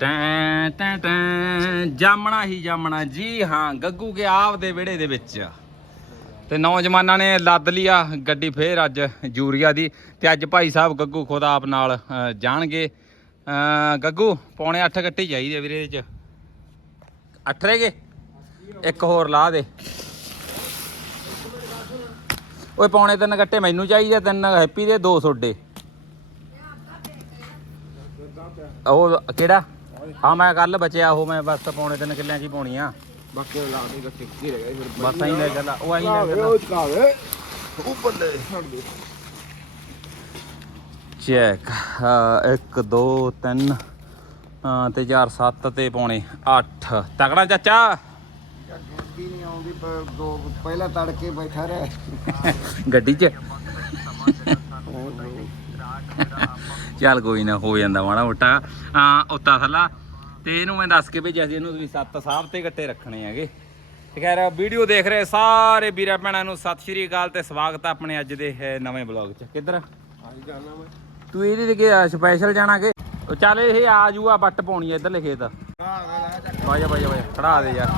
ਟੈਂ ਟੈਂ ਟੈਂ। ਜਾਮਣਾ ਹੀ ਜਾਮਣਾ ਜੀ, ਹਾਂ, ਗੱਗੂ ਕੇ ਆਪ ਦੇ ਵਿਹੜੇ ਦੇ ਵਿੱਚ। ਤੇ ਨੌਜਵਾਨਾਂ ਨੇ ਲੱਦ ਲਿਆ ਗੱਡੀ ਫੇਰ ਅੱਜ ਯੂਰੀਆ ਦੀ। ਤੇ ਅੱਜ ਭਾਈ ਸਾਹਿਬ ਗੱਗੂ ਖੁਦ ਆਪ ਨਾਲ ਜਾਣਗੇ। ਗੱਗੂ, ਪੌਣੇ 8 ਗੱਟੀ ਚਾਹੀਦੇ ਆ ਵੀਰੇ ਇਹਦੇ ਚ। 8 ਰਹਿ ਗਏ? ਇੱਕ ਹੋਰ ਲਾ ਦੇ। ਓਏ, ਪੌਣੇ ਤਿੰਨ ਗੱਟੇ ਮੈਨੂੰ ਚਾਹੀਦੇ, ਤਿੰਨ ਹੈਪੀ ਦੇ, ਦੋ ਸੋਡੇ। ਉਹ ਕਿਹੜਾ? ਆ ਮੈਂ ਕੱਲ ਬਚਿਆ ਉਹ ਮੈਂ ਬਸ ਪੌਣੇ ਤਿੰਨ ਕਿੱਲਿਆਂ ਚ ਹੀ ਪਾਉਣੀ ਆ। ਬਾਕੀ ਲਾ ਦੇ ਗੱਟੇ ਕੀ ਰਹਿ ਗਏ ਫਿਰ ਬਸ ਐਂ ਲੈ। ਚੱਲਾ ਉਹ ਐਂ ਲੈ ਉਹ ਕਾਵੇ ਉਹ ਬੱਲੇ ਛੱਡ ਦੇ। ਚੈੱਕ 1 2 3 ਤੇ 4 7 ਤੇ ਪੌਣੇ 8 ਤਕੜਾ ਚਾਚਾ। ਗੱਡੀ ਨਹੀਂ ਆਉਂਦੀ ਪਰ ਦੋ ਪਹਿਲਾਂ ਤੜਕੇ ਬੈਠਾ ਰਹਿ। ਗੱਡੀ 'ਚ। ਚੱਲ ਕੋਈ ਨਾ ਹੋ ਜਾਂਦਾ ਮਾੜਾ ਮੋਟਾ। ਆ ਉੱਤਾ ਥੱਲਾ। ਤੇ ਇਹਨੂੰ ਮੈਂ ਦੱਸ ਕੇ ਭੇਜਿਆ ਸੀ ਇਹਨੂੰ ਵੀ ਸੱਤ ਸਾਹਿਬ ਤੇ ਗੱਟੇ ਰੱਖਣੇ ਹੈਗੇ। ਤੇ ਖੈਰ ਵੀਡੀਓ ਦੇਖ ਰਹੇ ਸਾਰੇ ਵੀਰਾਂ ਭੈਣਾਂ ਨੂੰ ਸਤਿ ਸ਼੍ਰੀ ਅਕਾਲ ਤੇ ਸਵਾਗਤ ਹੈ ਆਪਣੇ ਅੱਜ ਦੇ ਨਵੇਂ ਬਲੌਗ 'ਚ। ਕਿੱਧਰ? ਤੂੰ ਇਹਦੇ ਤੇ ਸਪੈਸ਼ਲ ਜਾਣਾ ਕਿ? ਉਹ ਚੱਲ ਇਹ ਆ ਜੂਆ ਬੱਟ ਪਾਉਣੀ ਐ ਇੱਧਰਲੇ ਖੇਤ। ਆ ਲਾ ਚੱਕ ਵਾਜਾ ਵਾਜਾ ਵਾਜਾ ਖੜਾ ਦੇ ਯਾਰ।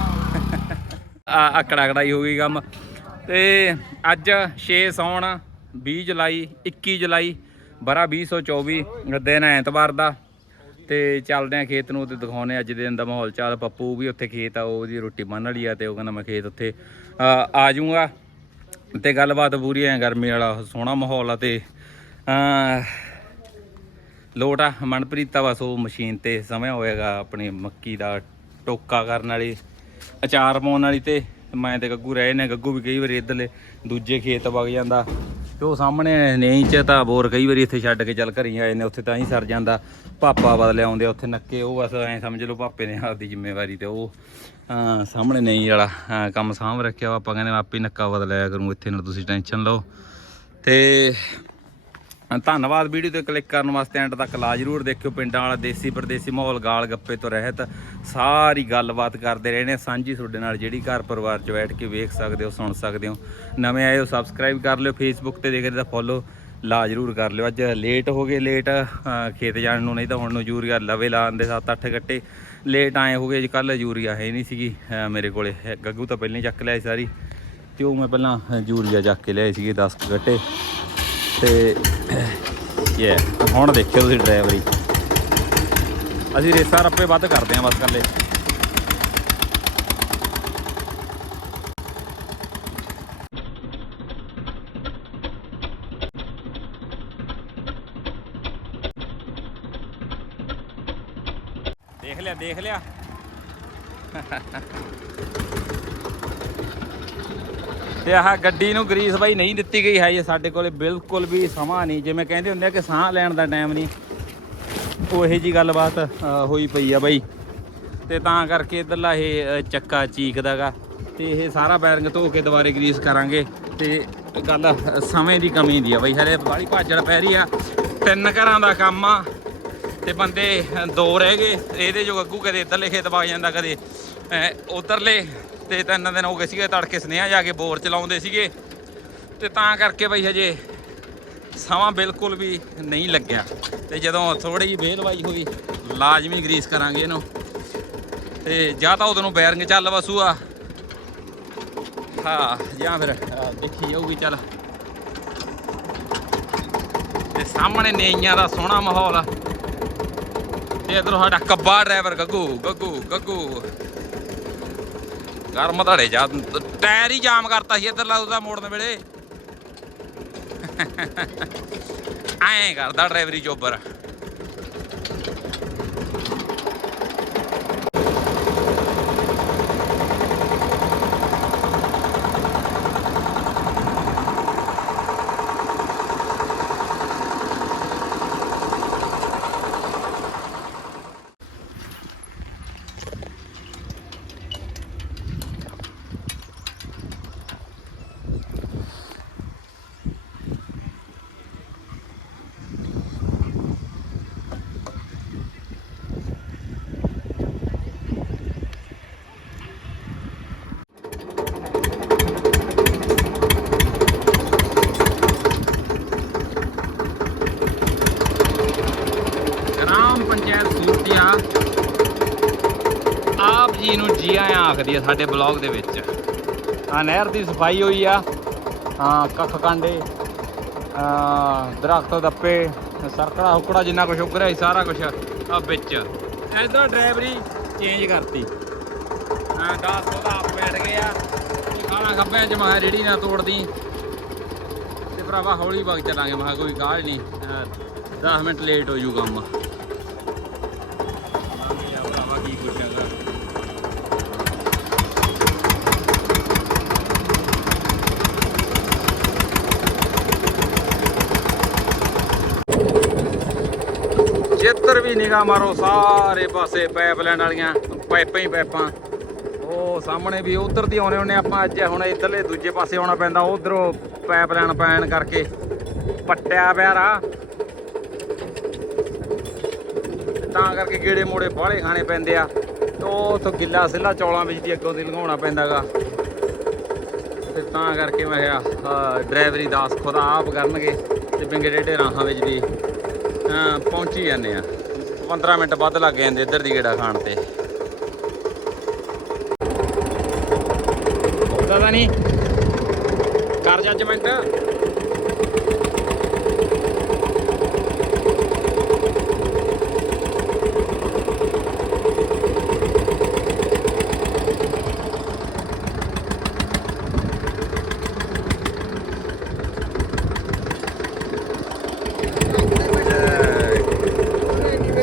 ਆ ਆਕੜਾ ਕੜਾਈ ਹੋ ਗਈ ਕੰਮ। ਤੇ ਅੱਜ 6 ਸੌਣ 20 ਜੁਲਾਈ 21 ਜੁਲਾਈ। ਬਰਾ 2024 ਦਿਨ ਐਤਵਾਰ ਦਾ ਤੇ ਚੱਲਦੇ ਆ ਖੇਤ ਨੂੰ ਤੇ ਦਿਖਾਉਨੇ ਅੱਜ ਦੇ ਦਿਨ ਦਾ ਮਾਹੌਲ ਚਾਲ। ਪੱਪੂ ਵੀ ਉੱਥੇ ਖੇਤ ਆ ਉਹਦੀ ਰੋਟੀ ਬੰਨ ਵਾਲੀ ਆ ਤੇ ਉਹ ਕਹਿੰਦਾ ਮੈਂ ਖੇਤ ਉੱਥੇ ਆ ਆ ਜਾਊਂਗਾ। ਤੇ ਗੱਲਬਾਤ ਪੂਰੀ ਐ ਗਰਮੀ ਵਾਲਾ ਸੋਹਣਾ ਮਾਹੌਲ ਆ ਤੇ, ਅ, ਲੋਟ ਆ। ਮਨਪ੍ਰੀਤ ਆ ਬਸ ਉਹ ਮਸ਼ੀਨ ਤੇ ਸਮਿਆ ਹੋਏਗਾ ਆਪਣੀ ਮੱਕੀ ਦਾ ਟੋਕਾ ਕਰਨ ਵਾਲੀ, ਅਚਾਰ ਪਾਉਣ ਵਾਲੀ ਤੇ ਮੈਂ ਤੇ ਗੱਗੂ ਰਹੇ ਨੇ, ਗੱਗੂ ਵੀ ਕਈ ਵਾਰੀ ਇੱਧਰਲੇ ਦੂਜੇ ਖੇਤ ਵਗ ਜਾਂਦਾ। ਤੇ ਉਹ ਸਾਹਮਣੇ ਨਹੀਂ ਚ ਤਾਂ ਬੋਰ ਕਈ ਵਾਰੀ ਇੱਥੇ ਛੱਡ ਕੇ ਚੱਲ ਘਰੀ ਆਏ ਨੇ, ਉੱਥੇ ਤਾਂ ਹੀ ਸਰ ਜਾਂਦਾ। ਪਾਪਾ ਬਦਲੇ ਆਉਂਦੇ ਆ, ਉੱਥੇ ਨੱਕੇ, ਉਹ ਬਸ ਐ ਸਮਝ ਲਓ ਪਾਪੇ ਨੇ ਆਪਦੀ ਜ਼ਿੰਮੇਵਾਰੀ ਤੇ ਉਹ ਸਾਹਮਣੇ ਨਹੀਂ ਵਾਲਾ ਕੰਮ ਸਾਂਭ ਰੱਖਿਆ ਪਾਪਾ ਕਹਿੰਦੇ ਆਪੇ ਨੱਕਾ ਬਦਲਿਆ ਕਰੂੰ, ਇੱਥੇ ਨਾ ਤੁਸੀਂ ਟੈਨਸ਼ਨ ਲਓ। ਤੇ ਧੰਨਵਾਦ ਵੀਡੀਓ ਤੇ ਕਲਿੱਕ ਕਰਨ ਵਾਸਤੇ ਐਂਡ ਤੱਕ ਲਾ ਜਰੂਰ ਦੇਖਿਓ ਪਿੰਡਾਂ ਵਾਲਾ ਦੇਸੀ ਪਰਦੇਸੀ ਮਾਹੌਲ, ਗਾਲ ਗੱਪੇ ਤੋਂ ਰਹਿਤ, ਸਾਰੀ ਗੱਲਬਾਤ ਕਰਦੇ ਰਹੇ ਨੇ ਸਾਂਝੀ ਤੁਹਾਡੇ ਨਾਲ ਜਿਹੜੀ ਘਰ ਪਰਿਵਾਰ 'ਚ ਬੈਠ ਕੇ ਵੇਖ ਸਕਦੇ ਹੋ, ਸੁਣ ਸਕਦੇ ਹੋ। ਨਵੇਂ ਆਏ ਹੋ ਸਬਸਕ੍ਰਾਈਬ ਕਰ ਲਿਓ ਫੇਸਬੁੱਕ ਤੇ ਦੇਖਦੇ ਤਾਂ ਫੋਲੋ ਲਾ ਜਰੂਰ ਕਰ ਲਿਓ। ਅੱਜ ਲੇਟ ਹੋ ਗਏ ਲੇਟ ਖੇਤ ਜਾਣ ਨੂੰ, ਨਹੀਂ ਤਾਂ ਹੁਣ ਨੂੰ ਯੂਰੀਆ ਲਵੇ ਲਾਉਣ ਦੇ 7-8 ਗੱਟੇ ਲੇਟ ਆਏ ਹੋ ਗਏ, ਅੱਜ ਕੱਲ ਯੂਰੀਆ ਹੈ ਨਹੀਂ ਸੀਗੀ ਮੇਰੇ ਕੋਲੇ। ਇਹ ਗੱਗੂ ਤਾਂ ਪਹਿਲਾਂ ਹੀ ਚੱਕ ਲਿਆ ਸੀ ਸਾਰੀ, ਤੇ ਉਹ ਮੈਂ ਪਹਿਲਾਂ ਯੂਰੀਆ ਚੱਕ ਕੇ ਲਿਆਏ ਸੀਗੇ 10 ਕੁ ਗੱਟੇ ਤੇ ਯੇ ਹੁਣ ਦੇਖਿਓ ਤੁਸੀਂ ਡਰਾਈਵਰੀ ਅਸੀਂ ਰੇਸਾਂ ਰੱਪੇ ਵੱਧ ਕਰਦੇ ਹਾਂ ਬਸ ਕੱਲੇ ਦੇਖ ਲਿਆ ਦੇਖ ਲਿਆ। ਤੇ ਆਹ ਗੱਡੀ ਨੂੰ ਗਰੀਸ ਬਾਈ ਨਹੀਂ ਦਿੱਤੀ ਗਈ ਹੈ ਜੀ ਸਾਡੇ ਕੋਲੇ ਬਿਲਕੁਲ ਵੀ ਸਮਾਂ ਨਹੀਂ। ਜਿਵੇਂ ਕਹਿੰਦੇ ਹੁੰਦੇ ਆ ਕਿ ਸਾਹ ਲੈਣ ਦਾ ਟਾਈਮ ਨਹੀਂ। ਉਹ ਇਹੋ ਜੀ ਗੱਲਬਾਤ ਹੋਈ ਪਈ ਆ ਬਾਈ। ਤੇ ਤਾਂ ਕਰਕੇ ਇਧਰਲਾ ਇਹ ਅ, ਚੱਕਾ ਚੀਕਦਾਗਾ। ਤੇ ਇਹ ਸਾਰਾ ਬੈਰਿੰਗ ਧੋ ਕੇ ਦੁਬਾਰੇ ਗਰੀਸ ਕਰਾਂਗੇ। ਤੇ ਗੱਲ ਸਮੇਂ ਦੀ ਕਮੀ ਦੀ ਆ ਬਾਈ। ਹਰੇ ਬਾਲੀ ਭਾਜੜ ਪੈ ਰਹੀ ਆ। ਤਿੰਨ ਘਰਾਂ ਦਾ ਕੰਮ ਆ। ਤੇ ਬੰਦੇ ਦੋ ਰਹਿ ਗਏ। ਇਹਦੇ ਜੋ ਅੱਗੂ ਕਦੇ ਇੱਧਰਲੇ ਖੇਤ ਵਗ ਜਾਂਦਾ ਕਦੇ ਉਧਰਲੇ। ਤੇ ਤਿੰਨ ਦਿਨ ਹੋ ਗਏ ਸੀਗੇ ਤੜਕੇ ਸਨੇਹਾ ਜਾ ਕੇ ਬੋਰ ਚਲਾਉਂਦੇ ਸੀਗੇ। ਤੇ ਤਾਂ ਕਰਕੇ ਬਈ ਹਜੇ ਸਮਾਂ ਬਿਲਕੁਲ ਵੀ ਨਹੀਂ ਲੱਗਿਆ। ਤੇ ਜਦੋਂ ਥੋੜੀ ਜਿਹੀ ਬੇਲਵਾਈ ਹੋਈ, ਲਾਜ਼ਮੀ ਗਰੀਸ ਕਰਾਂਗੇ ਇਹਨੂੰ। ਤੇ ਜਾਂ ਤਾਂ ਉਦੋਂ ਬੈਰਿੰਗ ਚੱਲ ਵਸੂਆ ਹਾਂ, ਜਾਂ ਫਿਰ ਦੇਖੀ ਜਾਊਗੀ, ਚੱਲ। ਤੇ ਸਾਹਮਣੇ ਨੇਈਆਂ ਦਾ ਸੋਹਣਾ ਮਾਹੌਲ ਆ। ਤੇ ਇਧਰੋਂ ਸਾਡਾ ਕੱਬਾ ਡਰਾਈਵਰ ਗੱਗੂ ਗੱਗੂ ਗੱਗੂ। ਗਰਮ ਧੜੇ ਜਾ, ਟਾਇਰ ਹੀ ਜਾਮ ਕਰਤਾ ਸੀ ਇਧਰਲਾ ਉਹਦਾ ਮੋੜਨ ਵੇਲੇ। ਐਂ ਕਰਦਾ ਡਰਾਈਵਰੀ ਚੋਬਰ ਗ੍ਰਾਮ ਪੰਚਾਇਤ ਸੂਰਤੀਆ ਆਪ ਜੀ ਨੂੰ ਜੀ ਆਇਆਂ ਸਾਡੇ ਬਲੌਗ ਦੇ ਵਿੱਚ। ਆ ਨਹਿਰ ਦੀ ਸਫ਼ਾਈ ਹੋਈ ਆ। ਹਾਂ, ਕੱਖ ਕਾਂਡੇ ਦਰਖਤ ਦੱਪੇ, ਸਰਕੜਾ ਹੁਕੜਾ ਜਿੰਨਾ ਕੁਝ ਉੱਗ ਰਿਹਾ ਸੀ, ਸਾਰਾ ਕੁਝ ਆ ਵਿੱਚ। ਐਦਾਂ ਡਰਾਈਵਰੀ ਚੇਂਜ ਕਰਤੀ। ਹਾਂ 10 ਉਹਦਾ ਆਪ ਬੈਠ ਗਏ ਆ। ਖਾਣਾ ਖੱਬਿਆਂ ਚ ਮਹਾ ਰੇੜੀ ਨਾ ਤੋੜਦੀ। ਤੇ ਭਰਾਵਾ ਹੌਲੀ ਵਗ ਚੱਲਾਂਗੇ ਮਹਾ ਕੋਈ ਕਾਹਲ ਨਹੀਂ 10 ਮਿੰਟ ਲੇਟ ਹੋ ਜੂ ਕੰਮ ਆ ਭਰਾਵਾ ਕੀ ਕੁਛ ਹੈਗਾ ਜਿੱਧਰ ਵੀ ਨਿਗਾਹ ਮਾਰੋ, ਸਾਰੇ ਪਾਸੇ ਪਾਈਪਲਾਈਨ ਵਾਲੀਆਂ, ਪਾਈਪਾਂ ਹੀ ਪਾਈਪਾਂ। ਉਹ ਸਾਹਮਣੇ ਵੀ ਉਧਰ ਦੀ ਆਉਣੇ ਹੁੰਨੇ ਆਪਾਂ, ਅੱਜ ਹੁਣ ਇੱਧਰਲੇ ਦੂਜੇ ਪਾਸੇ ਆਉਣਾ ਪੈਂਦਾ, ਉਧਰੋਂ ਪਾਈਪਲਾਈਨ ਪੈਣ ਕਰਕੇ। ਪੱਟਿਆ ਪਿਆ ਰਾ ਤਾਂ ਕਰਕੇ ਗੇੜੇ ਮੋੜੇ ਬਾਹਲੇ ਖਾਣੇ ਪੈਂਦੇ ਆ। ਤੇ ਉਹ ਉਥੋਂ ਗਿੱਲਾ ਸਿੱਲਾ ਚੌਲਾਂ ਵਿੱਚ ਦੀ ਅੱਗੋਂ ਦੀ ਲੰਘਾਉਣਾ ਪੈਂਦਾਗਾ ਤੇ ਤਾਂ ਕਰਕੇ ਮੈਂ ਕਿਹਾ ਡਰਾਈਵਰੀ ਦਾਸ ਖੁਦ ਆਪ ਕਰਨਗੇ ਤੇ ਬਿੰਗੇ ਡੇਡੇ ਰਾਹਾਂ ਵਿੱਚ ਦੀ ਅਹ, ਪਹੁੰਚੀ ਜਾਂਦੇ ਆ। 15 ਮਿੰਟ ਵੱਧ ਲੱਗ ਜਾਂਦੇ ਇੱਧਰ ਦੀ ਗੇੜਾ ਖਾਣ ਤੇ। ਪਤਾ ਤਾਂ ਨਹੀਂ। ਕਰ ਜੱਜਮੈਂਟ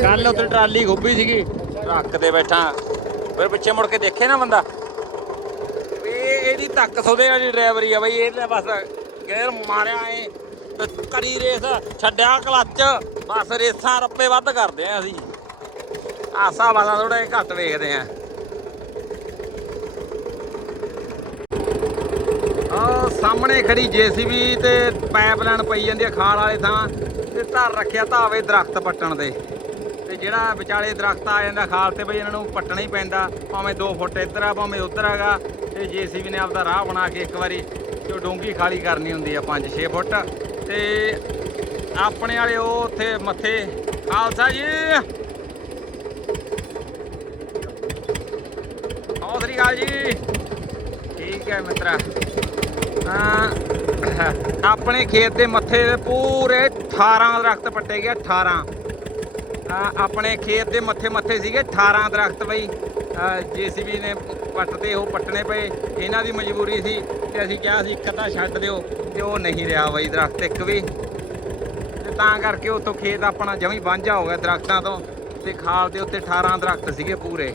ਕੱਲ ਉੱਥੇ ਟਰਾਲੀ ਖੁੱਬੀ ਸੀਗੀ। ਟਰੱਕ ਤੇ ਬੈਠਾ। ਫਿਰ ਪਿੱਛੇ ਮੁੜ ਕੇ ਦੇਖੇ ਨਾ ਬੰਦਾ। ਵੀ ਇਹਦੀ ਧੱਕ ਸੋਦੇ ਵਾਲੀ ਡਰਾਈਵਰੀ ਆ ਬਈ ਇਹਨੇ ਬਸ ਗੇਰ ਮਾਰਿਆ ਏ ਕਰੀ ਰੇਸ ਛੱਡਿਆ ਕਲੱਚ। ਬਸ ਰੇਸਾਂ ਰੱਪੇ ਵੱਧ ਕਰਦੇ ਆ ਅਸੀਂ। ਆਸਾ ਵਾਸਾ ਥੋੜਾ ਜਿਹਾ ਘੱਟ ਵੇਖਦੇ ਆ। ਆ ਸਾਹਮਣੇ ਖੜੀ ਜੀਸੀਬੀ ਤੇ ਪਾਈਪਲਾਈਨ ਪਈ ਜਾਂਦੀ ਆ ਖਾਲ ਵਾਲੇ ਥਾਂ। ਤੇ ਧਰ ਰੱਖਿਆ ਧਾਵੇ ਦਰਖਤ ਪੱਟਣ ਦੇ। ਤੇ ਜਿਹੜਾ ਵਿਚਾਲੇ ਦਰਖਤ ਆ ਜਾਂਦਾ ਖਾਲ ਤੇ ਬਈ ਇਹਨਾਂ ਨੂੰ ਪੱਟਣਾ ਹੀ ਪੈਂਦਾ, ਭਾਵੇਂ 2 ਫੁੱਟ ਇੱਧਰ ਆ, ਭਾਵੇਂ ਉੱਧਰ ਹੈਗਾ, ਤੇ ਜੀਸੀਬੀ ਨੇ ਆਪਦਾ ਰਾਹ ਬਣਾ ਕੇ ਇੱਕ ਵਾਰੀ ਜੋ ਡੋਂਗੀ ਖਾਲੀ ਕਰਨੀ ਹੁੰਦੀ ਆ 5-6 ਫੁੱਟ। ਤੇ ਆਪਣੇ ਵਾਲੇ ਉਹ ਉੱਥੇ ਮੱਥੇ, ਖਾਲਸਾ ਜੀ! ਸਤਿ ਸ੍ਰੀ ਅਕਾਲ ਜੀ। ਠੀਕ ਹੈ ਮਿੱਤਰਾ। ਆਪਣੇ ਖੇਤ ਦੇ ਮੱਥੇ ਦੇ ਪੂਰੇ 18 ਦਰਖਤ ਪੱਟੇ ਗਏ 18 ਆਪਣੇ ਖੇਤ ਦੇ ਮੱਥੇ ਮੱਥੇ ਸੀਗੇ 18 ਦਰਖਤ ਬਈ। ਜੀਸੀਬੀ ਨੇ ਪੱਟਦੇ ਉਹ ਪੱਟਣੇ ਪਏ। ਇਹਨਾਂ ਦੀ ਮਜਬੂਰੀ ਸੀ ਤੇ ਅਸੀਂ ਕਿਹਾ ਸੀ, ਇੱਕ ਤਾਂ ਛੱਡ ਦਿਓ ਤੇ ਉਹ ਨਹੀਂ ਰਿਹਾ ਬਈ ਦਰਖਤ, ਇੱਕ ਵੀ। ਤੇ ਤਾਂ ਕਰਕੇ ਉੱਥੋਂ ਖੇਤ ਆਪਣਾ ਜਮੀ ਵਾਂਝਾ ਹੋ ਗਿਆ ਦਰਖਤਾਂ ਤੋਂ ਤੇ ਖਾਲ ਦੇ ਉੱਤੇ 18 ਦਰਖਤ ਸੀਗੇ ਪੂਰੇ।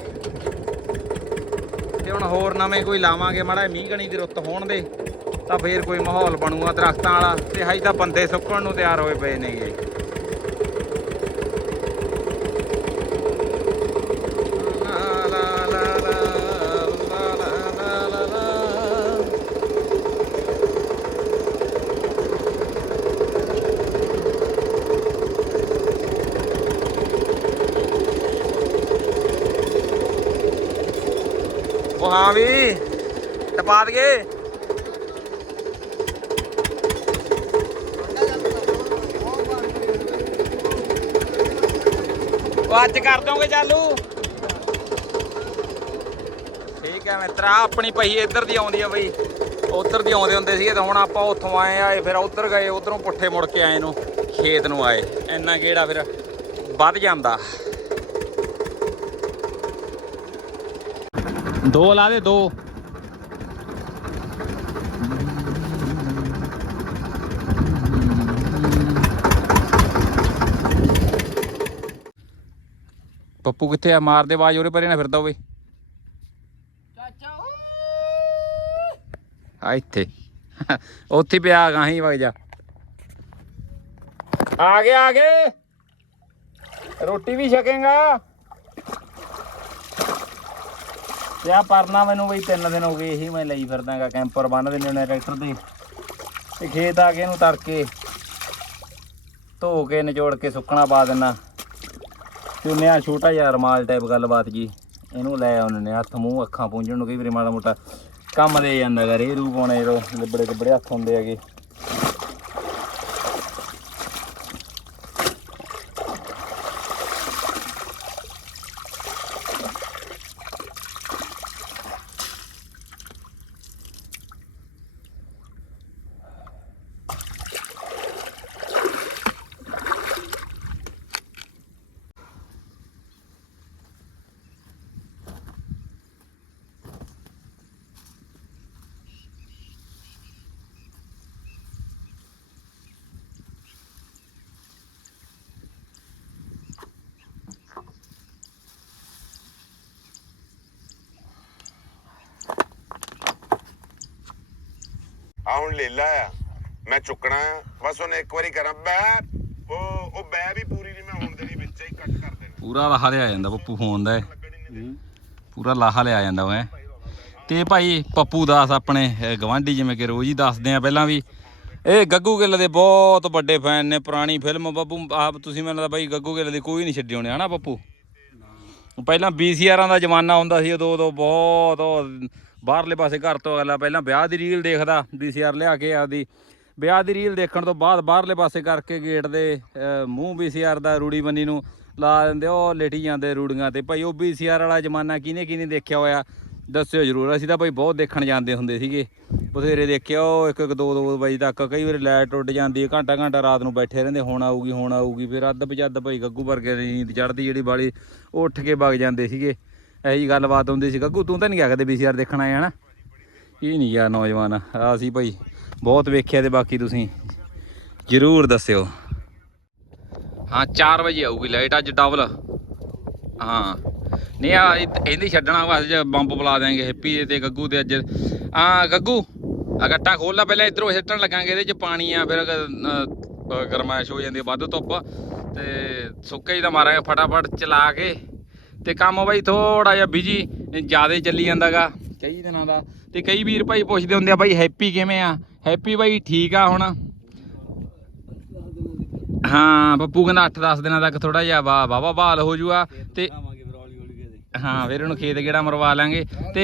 ਤੇ ਹੁਣ ਹੋਰ ਨਵੇਂ ਕੋਈ ਲਾਵਾਂਗੇ, ਮਾੜਾ ਜਿਹਾ ਮੀਂਹ ਕਣੀ ਦੀ ਰੁੱਤ ਹੋਣ ਦੇ, ਤਾਂ ਫੇਰ ਕੋਈ ਮਾਹੌਲ ਬਣੂਗਾ ਦਰਖਤਾਂ ਵਾਲਾ। ਤੇ ਹਜੇ ਤਾਂ ਬੰਦੇ ਸੁੱਕਣ ਨੂੰ ਤਿਆਰ ਹੋਏ ਪਏ ਨੇਗੇ। ਉਹ ਹਾਂ ਵੀ। ਟਪਾ ਦਈਏ। ਉਹ ਅੱਜ ਕਰ ਦੋਗੇ ਚਾਲੂ? ਠੀਕ ਹੈ ਮਿੱਤਰਾ, ਆਪਣੀ ਪਹੀ ਇੱਧਰ ਦੀ ਆਉਂਦੀ ਆ ਬਈ। ਉੱਧਰ ਦੀ ਆਉਂਦੇ ਹੁੰਦੇ ਸੀਗੇ ਤਾਂ ਹੁਣ ਆਪਾਂ ਉੱਥੋਂ ਆਏ ਆਏ ਫਿਰ ਉੱਧਰ ਗਏ, ਉਧਰੋਂ ਪੁੱਠੇ ਮੁੜ ਕੇ ਆਏ ਨੂੰ, ਖੇਤ ਨੂੰ ਆਏ। ਇੰਨਾ ਕਿਹੜਾ ਫਿਰ ਵੱਧ ਜਾਂਦਾ। ਦੋ ਲਾ ਦੇ ਦੋ। ਪੱਪੂ ਕਿੱਥੇ ਆ? ਮਾਰ ਦੇ ਆਵਾਜ਼ ਉਹਦੇ ਪਰੇ ਨਾ ਫਿਰਦਾ ਹੋਵੇ। ਚਾਚਾ ਆ ਇੱਥੇ। ਉੱਥੇ ਪਿਆ ਗਾਹੀ ਵਗ ਜਾ। ਆ ਗਏ ਆ ਗਏ। ਰੋਟੀ ਵੀ ਛਕੇਗਾ। ਤੇ ਆ ਪਰਨਾ ਮੈਨੂੰ ਬਈ ਤਿੰਨ ਦਿਨ ਹੋ ਗਏ, ਇਹੀ ਮੈਂ ਲਈ ਫਿਰਦਾਗਾ, ਕੈਂਪਰ ਬੰਨ ਦਿੰਦੇ ਨੇ ਟਰੈਕਟਰ ਤੇ। ਤੇ ਖੇਤ ਆ ਕੇ ਇਹਨੂੰ ਤੜਕੇ। ਧੋ ਕੇ, ਨਿਚੋੜ ਕੇ, ਸੁੱਕਣਾ ਪਾ ਦੇਣਾ ਚੁੰਨੇ ਛੋਟਾ ਜਿਹਾ ਰਮਾਲ ਟਾਈਪ ਗੱਲਬਾਤ ਜੀ। ਇਹਨੂੰ ਲੈ ਆਉਣੇ ਨੇ ਹੱਥ, ਮੂੰਹ, ਅੱਖਾਂ ਪੂੰਝਣ ਨੂੰ ਕਈ ਵਾਰੀ ਮਾੜਾ ਮੋਟਾ ਕੰਮ ਦੇ ਜਾਂਦਾ ਗਾ ਰੇ ਰੂ ਪਾਉਣੇ ਜਦੋਂ ਲਿਬੜੇ ਲਿਬੜੇ ਹੱਥ ਹੁੰਦੇ ਹੈਗੇ। ਆ ਹੁਣ ਲੇਲਾ ਆ ਮੈਂ ਚੁੱਕਣਾ ਆ। ਬਸ ਉਹਨੇ ਇੱਕ ਵਾਰੀ ਕਰਾਂ। ਬੈ ਉਹ ਉਹ ਬੈ ਵੀ ਪੂਰੀ ਨਹੀਂ ਮੈਂ ਹੁਣ ਦੇਣੀ ਵਿੱਚ ਹੀ ਕੱਟ ਕਰ ਦੇਣਾ। ਪੂਰਾ ਲਾਹਾ ਲਿਆ ਜਾਂਦਾ ਪੱਪੂ ਫੋਨ ਦਾ ਇਹ। ਪੂਰਾ ਲਾਹਾ ਲਿਆ ਜਾਂਦਾ ਉਹ ਐਂ। ਤੇ ਭਾਈ ਪੱਪੂ ਦਾਸ ਆਪਣੇ ਗਵਾਂਢੀ ਜਿਵੇਂ ਕਿ ਰੋਜ਼ ਹੀ ਦੱਸਦੇ ਆ ਪਹਿਲਾਂ ਵੀ। ਇਹ ਗੱਗੂ ਗਿੱਲ ਦੇ ਬਹੁਤ ਵੱਡੇ ਫੈਨ ਨੇ ਪੁਰਾਣੀ ਫਿਲਮ। ਬੱਬੂ ਆਪ ਤੁਸੀਂ ਮੈਨੂੰ ਲੱਗਦਾ ਬਾਈ ਗੱਗੂ ਗਿੱਲ ਦੀ ਕੋਈ ਨਹੀਂ ਛੱਡੀ ਹੋਣੀ ਹਨਾ ਪੱਪੂ? ਪਹਿਲਾਂ ਵੀਸੀਆਰਾਂ ਦਾ ਜ਼ਮਾਨਾ ਹੁੰਦਾ ਸੀ ਉਦੋਂ ਉਦੋਂ ਬਹੁਤ ਉਹ ਬਾਹਰਲੇ ਪਾਸੇ ਘਰ ਤੋਂ ਅਗਲਾ ਪਹਿਲਾਂ ਵਿਆਹ ਦੀ ਰੀਲ ਦੇਖਦਾ ਵੀਸੀਆਰ ਲਿਆ ਕੇ ਆਪਦੀ। ਵਿਆਹ ਦੀ ਰੀਲ ਦੇਖਣ ਤੋਂ ਬਾਅਦ ਬਾਹਰਲੇ ਪਾਸੇ ਕਰਕੇ ਗੇਟ ਦੇ ਅਹ, ਮੂੰਹ ਵੀਸੀਆਰ ਦਾ ਰੂੜੀ ਬੰਨੀ ਨੂੰ ਲਾ ਦਿੰਦੇ ਉਹ ਲੇਟੀ ਜਾਂਦੇ ਰੂੜੀਆਂ ਤੇ। ਭਾਈ ਉਹ ਵੀਸੀਆਰ ਵਾਲਾ ਜ਼ਮਾਨਾ ਕਿਹਨੇ ਕਿਹਨੇ ਦੇਖਿਆ ਹੋਇਆ? ਦੱਸਿਓ ਜਰੂਰ ਅਸੀਂ ਤਾਂ ਭਾਈ ਬਹੁਤ ਦੇਖਣ ਜਾਂਦੇ ਹੁੰਦੇ ਸੀਗੇ। ਬਥੇਰੇ ਦੇਖਿਆ ਉਹ ਇੱਕ ਇੱਕ ਦੋ ਦੋ ਵਜੇ ਤੱਕ ਕਈ ਵਾਰੀ ਲਾਈਟ ਉੱਡ ਜਾਂਦੀ ਹੈ ਘੰਟਾ ਘੰਟਾ ਰਾਤ ਨੂੰ ਬੈਠੇ ਰਹਿੰਦੇ ਹੁਣ ਆਊਗੀ ਹੁਣ ਆਊਗੀ ਫਿਰ ਅੱਧ ਪਜੱਦ ਭਾਈ ਗੱਗੂ ਵਰਗੇ ਦੀ ਨੀਂਦ ਚੜਦੀ ਜਿਹੜੀ ਵਾਲੀ ਉਹ ਉੱਠ ਕੇ ਵਗ ਜਾਂਦੇ ਸੀਗੇ। ਇਹੋ ਜੀ ਗੱਲਬਾਤ ਹੁੰਦੀ ਸੀ, ਗੱਗੂ ਤੂੰ ਤਾਂ ਨਹੀਂ ਗਿਆ ਕਦੇ ਵੀਸੀਆਰ ਦੇਖਣ ਆਇਆ ਹਨਾ? ਇਹ ਨਹੀਂ ਯਾਰ ਨੌਜਵਾਨ, ਆਹ ਅਸੀਂ ਭਾਈ, ਬਹੁਤ ਵੇਖਿਆ ਤੇ ਬਾਕੀ ਤੁਸੀਂ, ਜਰੂਰ ਦੱਸਿਓ। ਹਾਂ 4 ਵਜੇ ਆਊਗੀ ਲਾਈਟ, ਅੱਜ ਡਬਲ ਹਾਂ। ਨਹੀਂ ਆ ਇਹ- ਇਹਦੀ ਛੱਡਣਾ ਵਾ, ਅੱਜ ਬੰਬ ਬੁਲਾ ਦੇਾਂਗੇ ਹੈਪੀ ਦੇ ਤੇ ਗੱਗੂ ਤੇ ਅੱਜ। ਆ ਗੱਗੂ ਆ ਗੱਟਾ ਖੋਲ ਲਾ, ਪਹਿਲਾਂ ਇਧਰੋਂ ਸਿੱਟਣ ਲੱਗਾਂਗੇ ਇਹਦੇ ਚ ਪਾਣੀ ਆ, ਫਿਰ ਗਰਮਾਇਸ਼ ਹੋ ਜਾਂਦੀ ਵੱਧ ਧੁੱਪ, ਤੇ ਸੁੱਕੇ ਹੀ ਤਾਂ ਮਾਰਾਂਗੇ, ਫਟਾਫਟ ਚਲਾ ਕੇ। ਤੇ ਕੰਮ ਬਾਈ ਥੋੜਾ ਜਿਹਾ ਬਿਜ਼ੀ ਜ਼ਿਆਦਾ ਚੱਲੀ ਜਾਂਦਾਗਾ। ਕਈ ਦਿਨਾਂ ਦਾ। ਤੇ ਕਈ ਵੀਰ ਭਾਈ ਪੁੱਛਦੇ ਹੁੰਦੇ ਆ ਬਾਈ ਹੈਪੀ ਕਿਵੇਂ ਆ? ਹੈਪੀ ਬਾਈ ਠੀਕ ਆ ਹੁਣ। ਹਾਂ ਪੱਪੂ ਕਹਿੰਦਾ 8-10 ਦਿਨਾਂ ਤੱਕ ਥੋੜਾ ਜਿਹਾ ਵਾ ਵਾਵਾ ਬਹਾਲ ਹੋ ਜੂਗਾ। ਤੇ ਹਾਂ ਫਿਰ ਉਹਨੂੰ ਖੇਤ ਗੇੜਾ ਮਰਵਾ ਲਾਂਗੇ। ਤੇ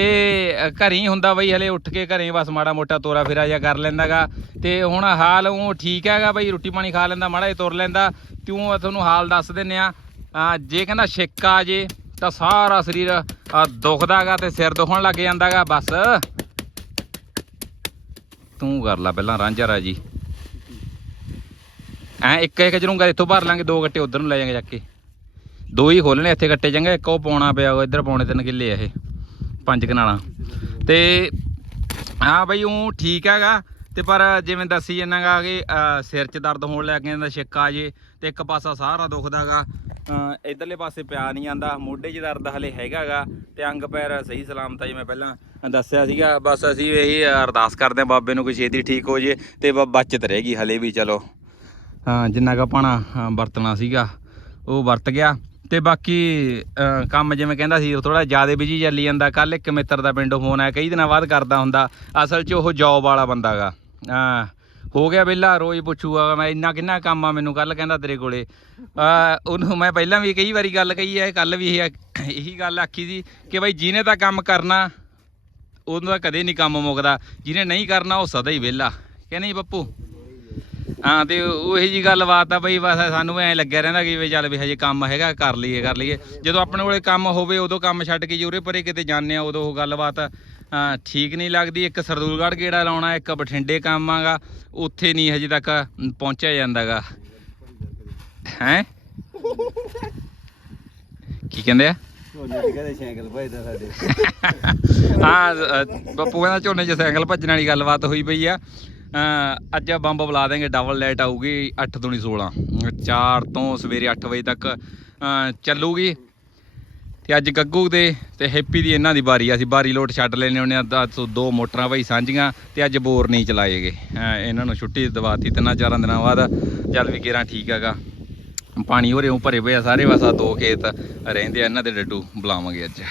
ਘਰੇ ਹੀ ਹੁੰਦਾ ਬਈ ਹਲੇ ਉੱਠ ਕੇ ਘਰੇ ਬਸ ਮਾੜਾ ਮੋਟਾ ਤੋਰਾ ਫੇਰਾ ਜਿਹਾ ਕਰ ਲੈਂਦਾਗਾ। ਤੇ ਹੁਣ ਹਾਲ ਉਹ ਠੀਕ ਹੈਗਾ ਬਈ ਰੋਟੀ ਪਾਣੀ ਖਾ ਲੈਂਦਾ ਮਾੜਾ ਜਿਹਾ ਤੁਰ ਲੈਂਦਾ। ਕਿਉਂ ਤੁਹਾਨੂੰ ਹਾਲ ਦੱਸ ਦਿੰਨੇ ਆ। ਜੇ ਕਹਿੰਦਾ ਛਿੱਕ ਜੇ ਤਾਂ ਸਾਰਾ ਸਰੀਰ ਆ, ਦੁਖਦਾਗਾ ਤੇ ਸਿਰ ਦੁਖਣ ਲੱਗ ਜਾਂਦਾਗਾ ਬਸ। ਤੂੰ ਕਰ ਲੈ ਪਹਿਲਾਂ ਰਾਂਝਾ ਰਾਜੀ। ਐ ਇੱਕ ਇੱਕ ਜਰੂੰਗਾ ਇੱਥੋਂ ਭਰ ਲਾਂਗੇ ਦੋ ਗੱਟੇ ਉਧਰ ਨੂੰ ਲੈ ਜਾਾਂਗੇ ਚੱਕ ਕੇ। ਦੋ ਹੀ ਖੋਲਣੇ ਇੱਥੇ ਗੱਟੇ ਚੰਗਾ ਇੱਕ ਉਹ ਪਾਉਣਾ ਪਿਆ ਉਹ ਇੱਧਰ ਪਾਉਣੇ ਤਿੰਨ ਕਿੱਲੇ ਆ ਇਹ ਪੰਜ ਕਨਾਲਾਂ। ਤੇ ਹਾਂ ਬਈ ਉਹ ਠੀਕ ਹੈਗਾ। ਤੇ ਪਰ ਜਿਵੇਂ ਦੱਸੀ ਜਾਂਦਾਗਾ ਕਿ ਸਿਰ 'ਚ ਦਰਦ ਹੋਣ ਲੱਗ ਜਾਂਦਾ, ਛਿੱਕਾ ਆ ਜੇ ਤੇ ਇੱਕ ਪਾਸਾ ਸਾਰਾ ਦੁਖਦਾਗਾ। ਇਧਰਲੇ ਪਾਸੇ ਪਿਆ ਨਹੀਂ ਜਾਂਦਾ, ਮੋਢੇ 'ਚ ਦਰਦ ਹਲੇ ਹੈਗਾਗਾ ਤੇ ਅੰਗ ਪੈਰ ਸਹੀ ਸਲਾਮਤ ਆ, ਜਿਵੇਂ ਪਹਿਲਾਂ ਦੱਸਿਆ ਸੀਗਾ। ਬਸ ਅਸੀਂ ਇਹੀ ਅਰਦਾਸ ਕਰਦੇ ਹਾਂ, ਬਾਬੇ ਨੂੰ ਕੋਈ ਛੇਤੀ ਠੀਕ ਹੋ ਜੇ ਤੇ ਬ- ਬਚਤ ਰਹੇਗੀ ਹਲੇ ਵੀ, ਚਲੋ। ਹਾਂ ਜਿੰਨਾ ਕੁ ਪਾਣਾ ਵਰਤਣਾ ਸੀਗਾ, ਉਹ ਵਰਤ ਗਿਆ। ਤੇ ਬਾਕੀ ਕੰਮ ਜਿਵੇਂ ਕਹਿੰਦਾ ਸੀ ਥੋੜਾ ਜ਼ਿਆਦਾ ਬਿਜ਼ੀ ਚੱਲੀ ਜਾਂਦਾ। ਕੱਲ ਇੱਕ ਮਿੱਤਰ ਦਾ ਪਿੰਡੋਂ ਫੋਨ ਆਇਆ, ਕਈ ਦਿਨਾਂ ਬਾਅਦ ਕਰਦਾ ਹੁੰਦਾ। ਅਸਲ 'ਚ ਉਹ ਜੌਬ ਵਾਲਾ ਬੰਦਾਗਾ। ਹਾਂ ਹੋ ਗਿਆ ਵਿਹਲਾ ਰੋਜ਼ ਪੁੱਛੂਗਾ ਮੈਂ ਇੰਨਾ ਕਿੰਨਾ ਕੰਮ ਆ ਮੈਨੂੰ ਕੱਲ ਕਹਿੰਦਾ ਤੇਰੇ ਕੋਲੇ। ਅ, ਉਹਨੂੰ ਮੈਂ ਪਹਿਲਾਂ ਵੀ ਕਈ ਵਾਰੀ ਗੱਲ ਕਹੀ ਹੈ ਕੱਲ ਵੀ ਇਹ ਇਹੀ ਗੱਲ ਆਖੀ ਸੀ ਕਿ ਬਈ ਜਿਹਨੇ ਤਾਂ ਕੰਮ ਕਰਨਾ ਉਹਦਾ ਤਾਂ ਕਦੇ ਨਹੀਂ ਕੰਮ ਮੁੱਕਦਾ ਜਿਹਨੇ ਨਹੀਂ ਕਰਨਾ ਉਹ ਸਦਾ ਹੀ ਵਿਹਲਾ। ਕਹਿੰਦੇ ਨਹੀਂ ਪੱਪੂ ਹਾਂ ਤੇ ਉਹੀ ਜੀ ਗੱਲਬਾਤ ਆ ਬਈ ਬਸ ਸਾਨੂੰ ਐ ਲੱਗਿਆ ਰਹਿੰਦਾ ਕਿ ਵੀ ਚੱਲ ਵੀ ਹਜੇ ਕੰਮ ਹੈਗਾ ਕਰ ਲਈਏ ਕਰ ਲਈਏ। ਜਦੋਂ ਆਪਣੇ ਕੋਲੇ ਕੰਮ ਹੋਵੇ ਉਦੋਂ ਕੰਮ ਛੱਡ ਕੇ ਜੂਰੇ ਪਰੇ ਕਿਤੇ ਜਾਂਦੇ ਆ ਉਦੋਂ ਉਹ ਗੱਲਬਾਤ ਠੀਕ ਨਹੀਂ ਲੱਗਦੀ। ਇੱਕ ਸਰਦੂਲਗੜ੍ਹ ਗੇੜਾ ਲਾਉਣਾ ਇੱਕ ਬਠਿੰਡੇ ਕੰਮ ਆਗਾ। ਉੱਥੇ ਨਹੀਂ ਹਜੇ ਤੱਕ ਪਹੁੰਚਿਆ ਜਾਂਦਾਗਾ। ਹੈ? ਕੀ ਕਹਿੰਦੇ ਆ? ਹਾਂ ਅ, ਬੱਪੂ ਕਹਿੰਦਾ ਝੋਨੇ 'ਚ ਸਾਈਕਲ ਭੱਜਣ ਵਾਲੀ ਗੱਲਬਾਤ ਹੋਈ ਪਈ ਆ। ਅ, ਅੱਜ ਬੰਬ ਬੁਲਾ ਦੇਂਗੇ ਡਬਲ ਲਾਈਟ ਆਊਗੀ 8 ਤੋਂ 16 4 ਤੋਂ ਸਵੇਰੇ 8 ਵਜੇ ਤੱਕ ਚੱਲੂਗੀ। ਤੇ ਅੱਜ ਗੱਗੂ ਦੇ ਤੇ ਹੈਪੀ ਦੀ ਇਹਨਾਂ ਦੀ ਬਾਰੀ ਆ। ਅਸੀਂ ਬਾਰੀ ਲੋਟ ਛੱਡ ਲੈਨੇ ਹੁੰਨੇ ਆ ਦਸ ਤੋਂ ਦੋ ਮੋਟਰਾਂ ਭਾਈ ਸਾਂਝੀਆਂ ਤੇ ਅੱਜ ਬੋਰ ਨਹੀਂ ਚਲਾਏਗੇ ਅ, ਇਹਨਾਂ ਨੂੰ ਛੁੱਟੀ ਦਵਾਤੀ ਤਿੰਨਾਂ ਚਾਰਾਂ ਦਿਨਾਂ ਬਾਅਦ। ਚੱਲ ਵੀ ਕੇਰਾਂ ਠੀਕ ਹੈਗਾ। ਪਾਣੀ ਹੋ ਉਹ ਭਰੇ ਪਏ ਆ ਸਾਰੇ ਵਸਾ ਦੋ ਖੇਤ ਰਹਿੰਦੇ ਆ ਇਹਨਾਂ ਦੇ ਡੱਡੂ ਬੁਲਾਵਾਂਗੇ ਅੱਜ।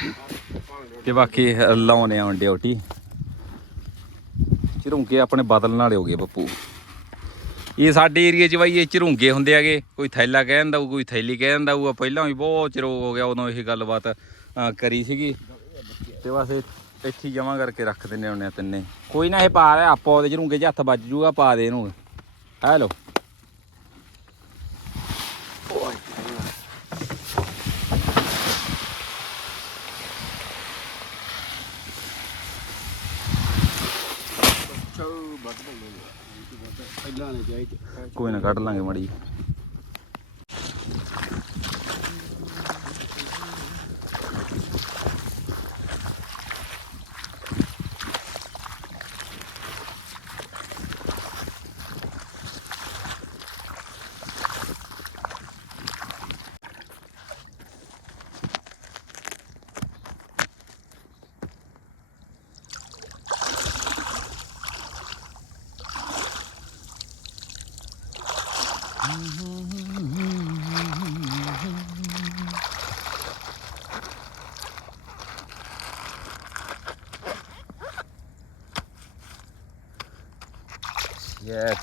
ਤੇ ਬਾਕੀ ਲਾਉਨੇ ਆ ਡਿਊਟੀ। ਝਰੁੰਗੇ ਆਪਣੇ ਬਦਲ ਨਾਲ ਹੋ ਗਏ ਬੱਪੂ। ਇਹ ਸਾਡੇ ਏਰੀਆ 'ਚ ਬਾਈ ਇਹ ਝਰੁੰਗੇ ਹੁੰਦੇ ਹੈਗੇ। ਕੋਈ ਥੈਲਾ ਕਹਿ ਦਿੰਦਾ ਹੋਊ, ਕੋਈ ਥੈਲੀ ਕਹਿ ਦਿੰਦਾ ਉਹ ਪਹਿਲਾਂ ਵੀ ਬਹੁਤ ਚਿਰ ਹੋ ਗਿਆ ਉਦੋਂ ਇਹ ਗੱਲਬਾਤ ਕਰੀ ਸੀਗੀ। ਤੇ ਬਸ ਇਹ ਇੱਥੇ ਹੀ ਜਮਾ ਕਰਕੇ ਰੱਖ ਦਿੰਨੇ ਹੁੰਨੇ ਆ ਤਿੰਨੇ। ਕੋਈ ਨਾ ਇਹ ਪਾ ਦੇ ਆਪੋ ਉਹਦੇ ਝਰੁੰਗੇ 'ਚ ਹੱਥ ਵੱਜ ਜੂਗਾ ਪਾ ਦੇ ਇਹਨੂੰ। ਹੈਲੋ। ਪਹਿਲਾਂ ਕੋਈ ਨਾ ਕੱਢ ਲਾਂਗੇ ਮਾੜੀ ਇਹ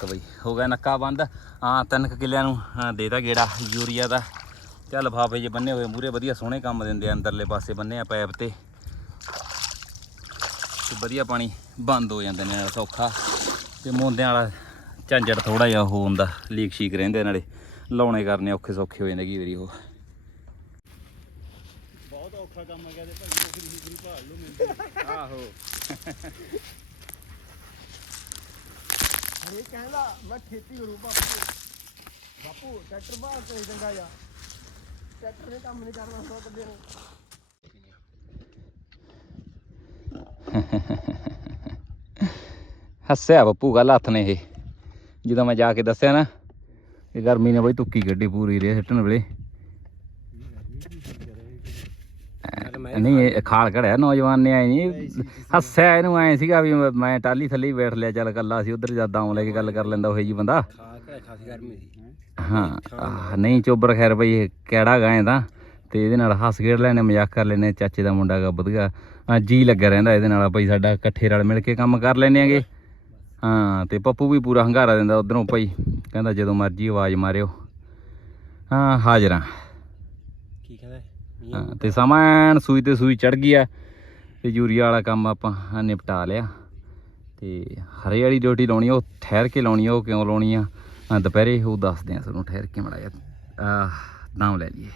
ਇੱਕ ਬਈ। ਹੋ ਗਿਆ ਨੱਕਾ ਬੰਦ। ਹਾਂ ਤਿੰਨ ਕੁ ਕਿੱਲਿਆਂ ਨੂੰ ਹਾਂ, ਦੇਤਾ ਗੇੜਾ ਯੂਰੀਆ ਦਾ। ਚੱਲ ਲਫਾਫੇ ਜੇ ਬੰਨੇ ਹੋਏ ਮੂਰੇ ਵਧੀਆ ਸੋਹਣੇ ਕੰਮ ਦਿੰਦੇ ਆ ਅੰਦਰਲੇ ਪਾਸੇ ਬੰਨੇ ਆ ਪੈਪ ਤੇ। ਤੇ ਵਧੀਆ ਪਾਣੀ ਬੰਦ ਹੋ ਜਾਂਦੇ ਨੇ ਨਾਲ ਸੌਖਾ। ਤੇ ਮੋਂਦਿਆਂ ਵਾਲਾ ਝੰਜੜ ਥੋੜਾ ਜਿਹਾ ਉਹ ਹੁੰਦਾ ਲੀਕ ਸ਼ੀਕ ਰਹਿੰਦੇ ਨਾਲੇ। ਲਾਉਣੇ ਕਰਨੇ ਔਖੇ ਸੌਖੇ ਹੋ ਜਾਂਦੇ ਕੀ ਵਾਰੀ ਉਹ। ਬਹੁਤ ਔਖਾ ਕੰਮ ਹੈ ਕਹਿੰਦੇ ਭਾਈ ਨੌਕਰੀ ਨੌਕਰੀ ਭਾਲ ਲਓ ਮੈਨੂੰ। ਆਹੋ। ਇਹ ਕਹਿੰਦਾ, ਮੈਂ ਖੇਤੀ ਕਰੂ ਬਾਪੂ। ਬਾਪੂ, ਟਰੈਕਟਰ ਬਾਹਰ ਤੇ ਚੰਗਾ ਜਾ ਟਰੈਕਟਰ ਨੇ ਕੰਮ ਨਹੀਂ ਕਰਨਾ ਸੋ ਕੱਢੇ ਨੇ। ਹੱਸਿਆ ਬੱਪੂ, ਗੱਲ ਹੱਥ ਨੇ ਇਹ। ਜਦੋਂ ਮੈਂ ਜਾ ਕੇ ਦੱਸਿਆ ਨਾ ਕਿ ਗਰਮੀ ਨੇ ਬਈ ਤੁੱਕੀ ਗੱਡੀ ਪੂਰੀ ਰੇ ਸਿੱਟਣ ਵੇਲੇ। ਨਹੀਂ ਇਹ ਖਾਲ ਕੜਿਆ ਨੌਜਵਾਨ ਨੇ ਆਏ ਨਹੀਂ। ਹੱਸਿਆ ਇਹਨੂੰ ਐ ਸੀਗਾ ਵੀ ਮੈਂ- ਟਾਲੀ ਥੱਲੇ ਹੀ ਬੈਠ ਲਿਆ ਚੱਲ ਕੱਲਾ ਸੀ ਉਧਰ ਜਦਾਂ ਆਉਂ ਲੈ ਕੇ ਗੱਲ ਕਰ ਲੈਂਦਾ ਉਹੀ ਜੀ ਬੰਦਾ। ਹਾਂ ਨਹੀਂ ਚੋਬਰ ਖੈਰ ਬਈ ਕਿਹੜਾ ਗਾਏ ਦਾ ਤੇ ਇਹਦੇ ਨਾਲ ਹੱਸ ਖੇਡ ਲੈਣੇ ਮਜ਼ਾਕ ਕਰ ਲੈਨੇ ਚਾਚੇ ਦਾ ਮੁੰਡਾ ਗਾ ਵਧੀਆ। ਹਾਂ, ਜੀ ਲੱਗਿਆ ਰਹਿੰਦਾ ਇਹਦੇ ਨਾਲ ਭਾਈ ਸਾਡਾ ਇਕੱਠੇ ਰਲ ਮਿਲ ਕੇ ਕੰਮ ਕਰ ਲੈਨੇ ਆਗੇ। ਹਾਂ ਤੇ ਪੱਪੂ ਵੀ ਪੂਰਾ ਹੰਗਾਰਾ ਦਿੰਦਾ ਉਧਰੋਂ ਭਾਈ ਕਹਿੰਦਾ ਜਦੋਂ ਮਰਜ਼ੀ ਆਵਾਜ਼ ਮਾਰਿਓ। ਹਾਂ ਹਾਜ਼ਰਾਂ। ਹਾਂ, ਤੇ ਸਮਾਂ ਐਨ ਸੂਈ ਤੇ ਸੂਈ ਚੜ ਗਈ ਆ, ਤੇ ਯੂਰੀਆ ਵਾਲਾ ਕੰਮ ਆਪਾਂ ਨਿਪਟਾ ਲਿਆ। ਤੇ ਹਰੇ ਵਾਲੀ ਡਿਊਟੀ ਲਾਉਣੀ ਉਹ ਠਹਿਰ ਕੇ ਲਾਉਣੀ ਉਹ ਕਿਉਂ ਲਾਉਣੀ ਆ? ਦੁਪਹਿਰੇ ਉਹ ਦੱਸਦੇ ਆ ਤੁਹਾਨੂੰ ਠਹਿਰ ਕੇ ਮੜਾ ਆ ਨਾਮ ਲੈ ਲਈਏ।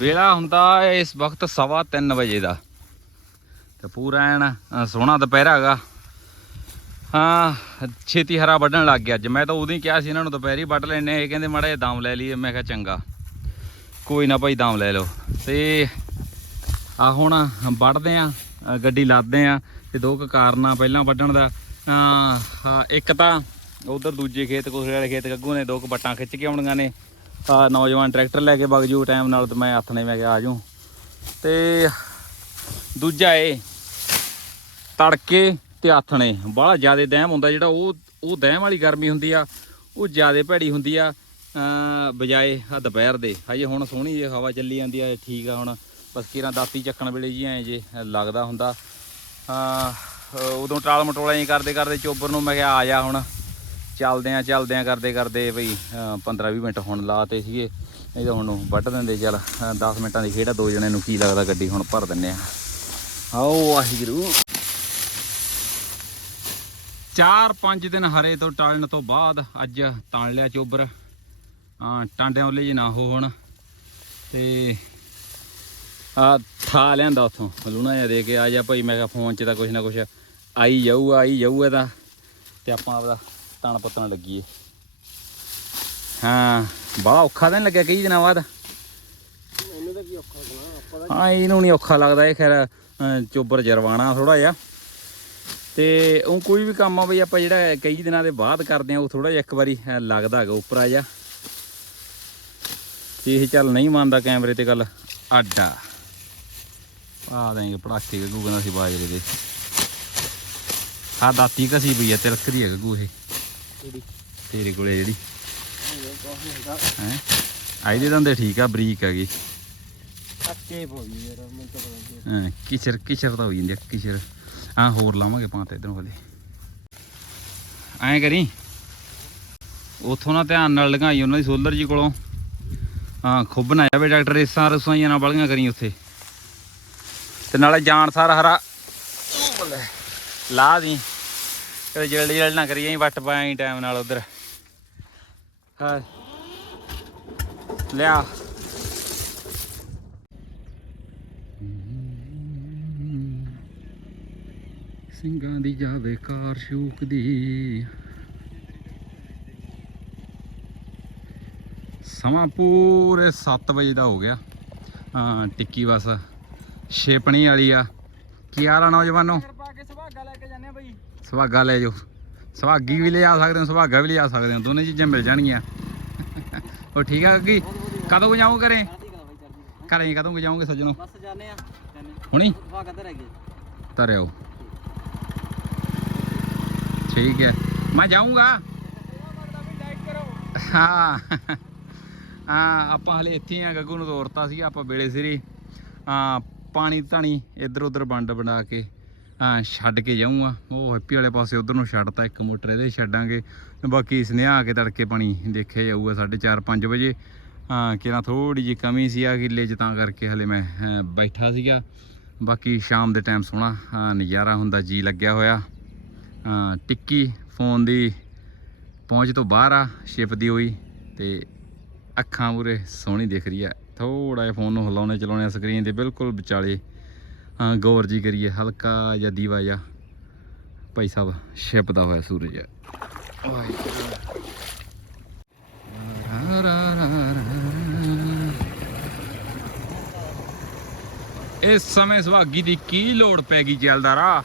ਵੇਲਾ ਹੁੰਦਾ ਇਸ ਵਕਤ ਸਵਾ 3 ਵਜੇ ਦਾ। ਤੇ ਪੂਰਾ ਐਨ ਸੋਹਣਾ ਦੁਪਹਿਰਾ ਹੈਗਾ। ਹਾਂ, ਛੇਤੀ ਹਰਾ ਵੱਢਣ ਲੱਗ ਗਿਆ। ਅੱਜ ਮੈਂ ਤਾਂ ਉਦੋਂ ਹੀ ਕਿਹਾ ਸੀ ਇਹਨਾਂ ਨੂੰ, ਦੁਪਹਿਰੀ ਵੱਢ ਲੈਣੇ ਇਹ ਕਹਿੰਦੇ ਮਾੜਾ ਜਿਹਾ ਦਾਮ ਲੈ ਲਈਏ। ਮੈਂ ਕਿਹਾ ਚੰਗਾ। ਕੋਈ ਨਾ ਭਾਈ, ਦਾਮ ਲੈ ਲਓ। ਤੇ ਆ ਹੁਣ ਵੱਢਦੇ ਆ ਗੱਡੀ ਲਾਦਦੇ ਆ ਤੇ ਦੋ ਕੁ ਕਾਰਨਾਂ ਪਹਿਲਾਂ ਵੱਢਣ ਦਾ। ਹਾਂ ਇੱਕ ਤਾਂ ਉਧਰ ਦੂਜੇ ਖੇਤ ਕੋਸਰੇ ਵਾਲੇ ਖੇਤ, ਗੱਗੂ ਨੇ ਦੋ ਕੁ ਬੱਟਾਂ ਖਿੱਚ ਕੇ ਆਉਣੀਆਂ ਨੇ। ਆ ਨੌਜਵਾਨ ਟਰੈਕਟਰ ਲੈ ਕੇ ਵਗ ਜੂ ਟਾਈਮ ਨਾਲ ਤੇ ਮੈਂ ਹੱਥ ਨੇ ਮੈਂ ਕਿਹਾ ਆ ਜੂ ਤੇ ਦੂਜਾ ਏ, ਤੜਕੇ ਤੇ ਆਥਣੇ ਬਾਹਲਾ ਜ਼ਿਆਦਾ ਦਹਿਮ ਹੁੰਦਾ ਜਿਹੜਾ ਉਹ ਉਹ ਦਹਿਮ ਵਾਲੀ ਗਰਮੀ ਹੁੰਦੀ ਆ, ਉਹ ਜ਼ਿਆਦਾ ਭੈੜੀ ਹੁੰਦੀ ਆ ਬਜਾਏ ਆ ਦੁਪਹਿਰ ਦੇ। ਹਜੇ ਹੁਣ ਸੋਹਣੀ ਜਿਹੀ ਹਵਾ ਚੱਲੀ ਜਾਂਦੀ ਆ ਠੀਕ ਆ ਹੁਣ। ਬਸ ਕੀਰਾਂ ਦਾਤੀ ਚੱਕਣ ਵੇਲੇ ਜੀ ਐ ਜੇ ਲੱਗਦਾ ਹੁੰਦਾ। ਆ ਉਦੋਂ ਟਾਲ ਮਟੋਲਾ ਹੀ ਕਰਦੇ ਕਰਦੇ ਚੋਬਰ ਨੂੰ ਮੈਂ ਕਿਹਾ ਆ ਜਾ ਹੁਣ। ਚੱਲਦੇ ਆ ਚੱਲਦੇ ਆ ਕਰਦੇ ਕਰਦੇ ਬਈ 15 20 ਮਿੰਟ ਹੁਣ ਲਾਤੇ ਸੀਗੇ। ਇਹ ਤਾਂ ਹੁਣ ਵੱਢ ਦਿੰਦੇ, ਚੱਲ 10 ਮਿੰਟਾਂ ਦੀ ਖੇਡ ਆ, ਦੋ ਜਣੇ ਨੂੰ ਕੀ ਲੱਗਦਾ ਗੱਡੀ ਹੁਣ ਭਰ ਦਿੰਨੇ ਆ। ਆਓ ਵਾਹਿਗੁਰੂ। ਚਾਰ ਪੰਜ ਦਿਨ ਹਰੇ ਤੋਂ ਟਾਲਣ ਤੋਂ ਬਾਅਦ ਅੱਜ ਤਾਣ ਲਿਆ ਚੋਬਰ। ਆ, ਟਾਂਡਿਆਂ ਉੱਲੇ ਜੇ ਨਾ ਹੋ ਹੁਣ। ਤੇ ਆ, ਥਾ ਲਿਆਂਦਾ ਉਥੋਂ। ਲੂਣਾ ਜਿਹਾ ਦੇ ਕੇ ਆ ਜਾ ਭਾਈ, ਮੈਂ ਕਿਹਾ ਫੋਨ 'ਚ ਤਾਂ ਕੁਛ ਨਾ ਕੁਛ ਆਈ ਜਾਊਗਾ ਆਈ ਜਾਊਗਾ ਤਾਂ। ਤੇ ਆਪਾਂ ਆਪਦਾ ਤਣ ਪੱਤਣ ਲੱਗੀਏ। ਹਾਂ ਬੜਾ ਔਖਾ ਤਾਂ ਲੱਗਿਆ ਕਈ ਦਿਨਾਂ ਬਾਅਦ? ਇਹਨੂੰ ਤਾਂ ਕੀ ਔਖਾ ਹੋਣਾ ਆਪਾਂ ਤਾਂ ਹਾਂ ਇਹਨੂੰ ਨਹੀਂ ਔਖਾ ਲੱਗਦਾ ਇਹ ਖੈਰ ਚੋਬਰ ਜਰਵਾਣਾ ਥੋੜਾ ਜਿਹਾ। ਤੇ ਉਹ ਕੋਈ ਵੀ ਕੰਮ ਆ ਬਈ ਆਪਾਂ ਜਿਹੜਾ ਕਈ ਦਿਨਾਂ ਦੇ ਬਾਅਦ ਕਰਦੇ ਆ ਉਹ ਥੋੜਾ ਜਿਹਾ ਇੱਕ ਵਾਰੀ ਲੱਗਦਾ ਹੈਗਾ ਉੱਪਰ ਆ ਜਾ। ਤੇ ਇਹ ਚੱਲ ਨਹੀਂ ਮੰਨਦਾ ਕੈਮਰੇ ਤੇ ਗੱਲ ਆਡਾ ਆ ਦੇਂਗੇ ਪੜਾਕੇ ਗੱਗੂ ਕਹਿੰਦਾ ਸੀ ਬਾਜਰੇ ਦੇ। ਆ ਦਾਤੀ ਕਸੀ ਪਈ ਆ ਤਿਲਕਦੀ ਹੈ ਗੱਗੂ ਇਹ। ਤੇਰੇ। ਕੋਲੇ ਜਿਹੜੀ। ਹੈ? ਆਈਦੇ ਦੰਦੇ ਠੀਕ ਆ ਬਰੀਕ ਹੈਗੀ ਅੱਕੇ ਬੋਲੀ ਯਾਰ ਮੈਨੂੰ ਤਾਂ ਪਤਾ ਨਹੀਂ। ਹਾਂ, ਕਿਚਰ ਕਿਚਰ ਤਾਂ ਹੋ ਜਾਂਦੀ ਆ ਕਿਚਰ ਹਾਂ ਹੋਰ ਲਾਵਾਂਗੇ ਪਾਂ ਤੇ ਇਧਰੋਂ ਵਾਲੇ ਐਂ ਕਰੀ? ਉਥੋਂ ਨਾ ਧਿਆਨ ਨਾਲ ਲਗਾਈ ਉਹਨਾਂ ਦੀ ਸੋਲਰ ਜੀ ਕੋਲੋਂ। ਹਾਂ ਖੁੱਬ ਨਾ ਜਾਵੇ ਡਾਕਟਰ ਰੇਸਾਂ ਰਸੋਈਆਂ ਨਾਲ ਕਰੀ ਉੱਥੇ। ਤੇ ਨਾਲੇ ਜਾਣ ਸਾਰ ਹਰਾ। ਲਾ ਦੀ। ਕਦੇ ਜਲਦੀ ਜਲਦੀ ਨਾ ਕਰੀ ਐਂ ਵੱਟ ਪਾਈ ਟਾਈਮ ਨਾਲ ਉਧਰ। ਹਾਂ। ਲਿਆ। ਸਿੰਘਾਂ ਦੀ ਜਾਵੇ ਕਾਰ ਸ਼ੂਕ ਦੀ। ਸਮਾਂ ਪੂਰੇ 7 ਵਜੇ ਦਾ ਹੋ ਗਿਆ। ਹਾਂ ਟਿੱਕੀ ਬਸ। ਛੇਪਣੀ ਵਾਲੀ ਆ। ਕੀ ਹਾਲ ਆ ਨੌਜਵਾਨੋ? ਪਾ ਕੇ ਸੁਭਾਗਾ ਲੈ ਕੇ ਜਾਂਦੇ ਬਈ। ਸੁਹਾਗਾ ਲੈ ਜਾਓ। ਸੁਹਾਗੀ ਵੀ ਲਿਆ ਸਕਦੇ ਹੋ ਸੁਹਾਗਾ ਵੀ ਲਿਆ ਸਕਦੇ ਹੋ। ਦੋਨੇ ਚੀਜ਼ਾਂ ਮਿਲ ਜਾਣਗੀਆਂ। ਉਹ ਠੀਕ ਆ ਅੱਗੀ ਕਦੋਂ ਚੜਦੀ ਕਲਾ ਘਰੇ? ਕਦੋਂ ਜਾਓਗੇ ਸੱਜਣੋ? ਬਸ ਜਾਣੇ ਆ ਹੁਣੀ? ਸੁਭਾਗਾ ਤੇ ਰਹਿ ਗਏ ਤਰਿਓ ਠੀਕ ਹੈ। ਮੈਂ ਜਾਊਂਗਾ। ਹਾਂ। ਹਾਂ ਆਪਾਂ ਹਲੇ ਇੱਥੇ ਹੀ ਆ ਗੱਗੂ ਨੂੰ ਤੋਰਤਾ ਸੀ ਆਪਾਂ ਬੇੜੇ ਸਿਰੇ। ਹਾਂ ਪਾਣੀ ਧਾਣੀ ਇੱਧਰ ਉੱਧਰ ਵੰਡ ਬਣਾ ਕੇ। ਛੱਡ ਕੇ ਜਾਊਂਗਾ। ਉਹ ਹੈਪੀ ਵਾਲੇ ਪਾਸੇ ਉਧਰ ਨੂੰ ਛੱਡਤਾ, ਇੱਕ ਮੋਟਰ ਇਹਦੇ ਛੱਡਾਂਗੇ। ਬਾਕੀ ਸਨੇਹਾ ਆ ਕੇ ਤੜਕੇ ਪਾਣੀ ਦੇਖਿਆ ਜਾਊਗਾ 4:30 5 ਵਜੇ। ਹਾਂ ਕਿਰਾਂ ਥੋੜੀ ਜੀ ਕਮੀ ਸੀ ਆ ਕਿੱਲੇ 'ਚ, ਤਾਂ ਕਰਕੇ ਹਲੇ ਮੈਂ ਬੈਠਾ ਸੀਗਾ। ਬਾਕੀ ਸ਼ਾਮ ਦੇ ਟਾਈਮ ਸੋਹਣਾ ਨਜ਼ਾਰਾ ਹੁੰਦਾ, ਜੀ ਲੱਗਿਆ ਹੋਇਆ। ਟਿੱਕੀ ਫੋਨ ਦੀ ਪਹੁੰਚ ਤੋਂ ਬਾਹਰ ਆ ਸ਼ਿਪਦੀ ਹੋਈ। ਤੇ ਅੱਖਾਂ ਮੂਰੇ ਸੋਹਣੀ ਦਿਖ ਰਹੀ ਆ। ਥੋੜਾ ਜਿਹਾ ਫੋਨ ਨੂੰ ਹਿਲਾਉਣੇ ਚਲਾਉਣੇ ਸਕਰੀਨ ਦੇ ਬਿਲਕੁਲ ਵਿਚਾਲੇ ਗੌਰ ਜੀ ਕਰੀਏ, ਹਲਕਾ ਜਿਹਾ ਦੀਵਾ ਜਿਹਾ ਭਾਈ ਸਾਹਿਬ ਸ਼ਿਪ ਹੋਇਆ ਸੂਰਜ। ਇਸ ਸਮੇਂ ਸੁਹਾਗੀ ਦੀ ਕੀ ਲੋੜ ਪੈ ਗਈ ਜੈਲਦਾਰਾ?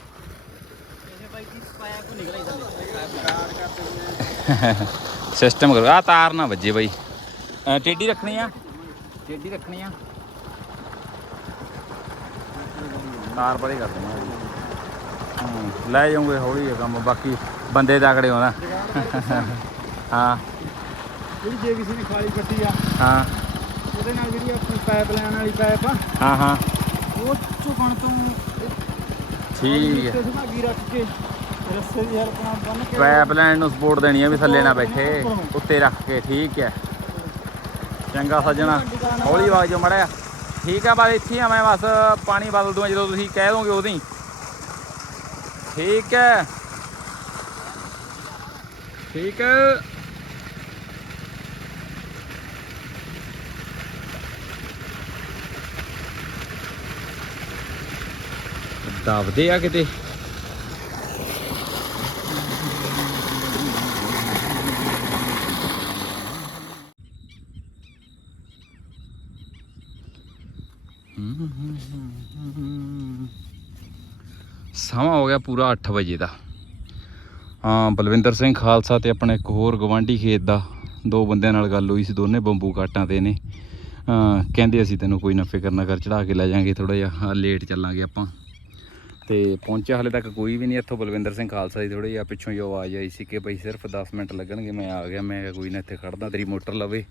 ਇਹ ਸਿਸਟਮ ਕਰੋ। ਆ ਤਾਰ ਨਾ ਵੱਜੇ ਬਾਈ। ਅਹ ਰੱਖਣੀ ਆ। ਟੇਢੀ ਰੱਖਣੀ ਆ। ਤਾਰ ਪਰੇ ਕਰ ਹੂੰ, ਲੈ ਜਾਉਂਗੇ ਹੌਲੀ ਜਿਹਾ ਕੰਮ ਬਾਕੀ ਬੰਦੇ ਤਕੜੇ ਹੋਣਾ ਹਾਂ। ਜਿਹੜੀ ਜੇ ਕਿਸੇ ਨੇ ਖਾਲੀ ਕੱਟੀ ਆ ਹਾਂ। ਉਹਦੇ ਨਾਲ ਜਿਹੜੀ ਆਪਣੀ ਪਾਈਪ ਲੈਣ ਵਾਲੀ ਪਾਈਪ ਆ ਹਾਂ ਹਾਂ। ਉਹ ਝੁਕਣ ਤੋਂ ਠੀਕ ਹੈ। ਸੁਭਾਗੀ ਰੱਖ ਕੇ ਰੱਸੇ ਦੀ ਹੈਲਪ ਨਾਲ ਬੰਨ ਕੇ ਪਾਈਪ ਲਾਈਨ ਨੂੰ ਸਪੋਰਟ ਦੇਣੀ ਆ ਵੀ ਥੱਲੇ ਨਾ ਬੈਠੇ ਉੱਤੇ ਰੱਖ ਕੇ ਠੀਕ ਹੈ। ਚੰਗਾ ਸੱਜਣਾ ਹੌਲੀ ਆਵਾਜ਼ ਜੋ ਮੜਿਆ ਠੀਕ ਆ ਬਸ ਇੱਥੇ ਹੀ ਆ ਮੈਂ ਬਸ, ਪਾਣੀ ਬਦਲ ਦੂੰਗਾ ਜਦੋਂ ਤੁਸੀਂ ਕਹਿ ਦੋਗੇ ਉਦੋਂ ਠੀਕ ਹੈ। ਠੀਕ ਹੈ। ਦਬਦੇ ਆ ਕਿਤੇ ਸਮਾਂ ਹੋ ਗਿਆ ਪੂਰਾ 8 ਵਜੇ ਦਾ। ਹਾਂ, ਬਲਵਿੰਦਰ ਸਿੰਘ ਖਾਲਸਾ ਤੇ ਆਪਣੇ ਇੱਕ ਹੋਰ ਗਵਾਂਢੀ ਖੇਤ ਦਾ। ਦੋ ਬੰਦਿਆਂ ਨਾਲ ਗੱਲ ਹੋਈ ਸੀ, ਦੋਨੇ ਬੰਬੂ ਕਾਟਾਂ ਤੇ ਨੇ। ਕਹਿੰਦੇ ਅਸੀਂ ਤੈਨੂੰ ਕੋਈ ਨਾ ਫਿਕਰ ਨਾ ਕਰ ਚੜਾ ਕੇ ਲੈ ਜਾਾਂਗੇ ਥੋੜਾ ਜਿਹਾ ਲੇਟ ਚੱਲਾਂਗੇ ਆਪਾਂ। ਤੇ ਪਹੁੰਚਿਆ ਹਲੇ ਤੱਕ ਕੋਈ ਵੀ ਨਹੀਂ ਇੱਥੋਂ ਬਲਵਿੰਦਰ ਸਿੰਘ ਖਾਲਸਾ ਦੀ ਥੋੜੀ ਜਿਹਾ ਪਿੱਛੋਂ ਹੀ ਆਵਾਜ਼ ਆਈ ਸੀ ਕਿ ਭਾਈ ਸਿਰਫ 10 ਮਿੰਟ ਲੱਗਣਗੇ, ਮੈਂ ਆ ਗਿਆ, ਮੈਂ ਕੋਈ ਨਾ ਇੱਥੇ ਖੜਦਾ ਤੇਰੀ ਮੋਟਰ ਲਵੇ।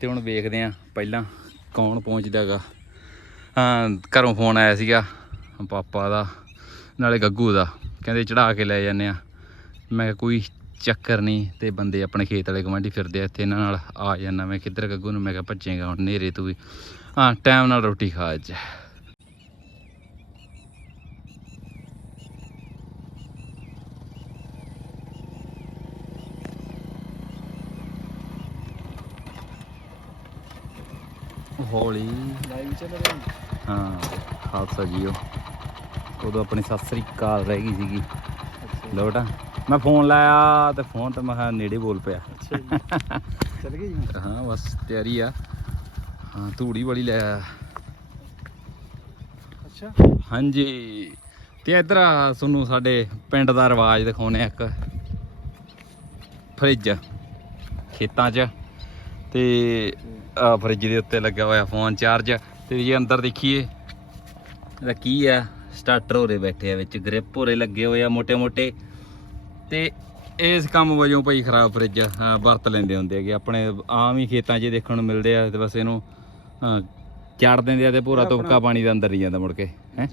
ਤੇ ਹੁਣ ਵੇਖਦੇ ਆ ਪਹਿਲਾਂ ਕੌਣ ਪਹੁੰਚਦਾ ਹੈਗਾ ਘਰੋਂ ਫੋਨ ਆਇਆ ਸੀਗਾ, ਪਾਪਾ ਦਾ। ਨਾਲੇ ਗੱਗੂ ਦਾ। ਕਹਿੰਦੇ ਚੜਾ ਕੇ ਲੈ ਜਾਂਦੇ ਆ। ਮੈਂ ਕਿਹਾ ਕੋਈ ਚੱਕਰ ਨਹੀਂ ਤੇ ਬੰਦੇ ਆਪਣੇ ਖੇਤ ਵਾਲੇ ਗਵਾਂਢੀ ਫਿਰਦੇ ਆ ਇੱਥੇ ਇਹਨਾਂ ਨਾਲ ਆ ਜਾਂਦਾ ਮੈਂ ਕਿੱਧਰ ਗੱਗੂ ਨੂੰ ਮੈਂ ਕਿਹਾ ਭੱਜੇਗਾ ਹੁਣ ਨੇਰੇ ਤੂੰ ਵੀ। ਹਾਂ ਟਾਈਮ ਨਾਲ ਰੋਟੀ ਖਾ ਅੱਜ। ਹੌਲੀ। ਲਾਈਵ ਚੱਲ ਰਿਹਾ ਹਾਂ ਖਾਲਸਾ ਜੀਓ। ਉਦੋਂ ਆਪਣੀ ਸਤਿ ਸ੍ਰੀ ਅਕਾਲ ਰਹਿ ਗਈ ਸੀਗੀ। ਲੋਟ ਆ ਮੈਂ ਫੋਨ ਲਾਇਆ ਤੇ ਫੋਨ ਤੇ ਮੈਂ ਨੇੜੇ ਬੋਲ ਪਿਆ। ਚੱਲ ਗਈ ਜੀ। ਹਾਂ ਬਸ ਤਿਆਰੀ ਆ। ਹਾਂ ਧੂੜੀ ਵਾਲੀ ਲੈ ਆਇਆ। ਅੱਛਾ। ਹਾਂਜੀ। ਤੇ ਇਧਰ ਆ ਤੁਹਾਨੂੰ ਸਾਡੇ ਪਿੰਡ ਦਾ ਰਿਵਾਜ ਦਿਖਾਉਣੇ ਆ ਇੱਕ। ਫਰਿੱਜ ਖੇਤਾਂ 'ਚ। ਤੇ ਆ ਫਰਿੱਜ ਦੇ ਉੱਤੇ ਲੱਗਿਆ ਹੋਇਆ ਫੋਨ ਚਾਰਜ। ਤੇ ਜੇ ਅੰਦਰ ਦੇਖੀਏ ਇਹਦਾ ਕੀ ਆ? ਸਟਾਰਟਰ ਹੋਰੇ ਬੈਠੇ ਆ ਵਿੱਚ ਗ੍ਰਿਪ ਹੋਰੇ ਲੱਗੇ ਹੋਏ ਆ ਮੋٹے-ਮੋٹے ਤੇ ਇਸ ਕੰਮ ਵਜੋਂ ਭਾਈ ਖਰਾਬ ਫਰਿੱਜ ਵਰਤ ਲੈਂਦੇ ਹੁੰਦੇ ਹੈਗੇ। ਆਪਣੇ ਆਮ ਹੀ ਖੇਤਾਂ 'ਚ ਦੇਖਣ ਨੂੰ ਮਿਲਦੇ ਆ ਤੇ ਬਸ ਇਹਨੂੰ ਚਾੜ ਦਿੰਦੇ ਆ ਤੇ ਪੂਰਾ ਤੁਪਕਾ ਪਾਣੀ ਦੇ ਅੰਦਰ ਹੀ ਜਾਂਦਾ ਮੁੜ ਕੇ ਹੈ?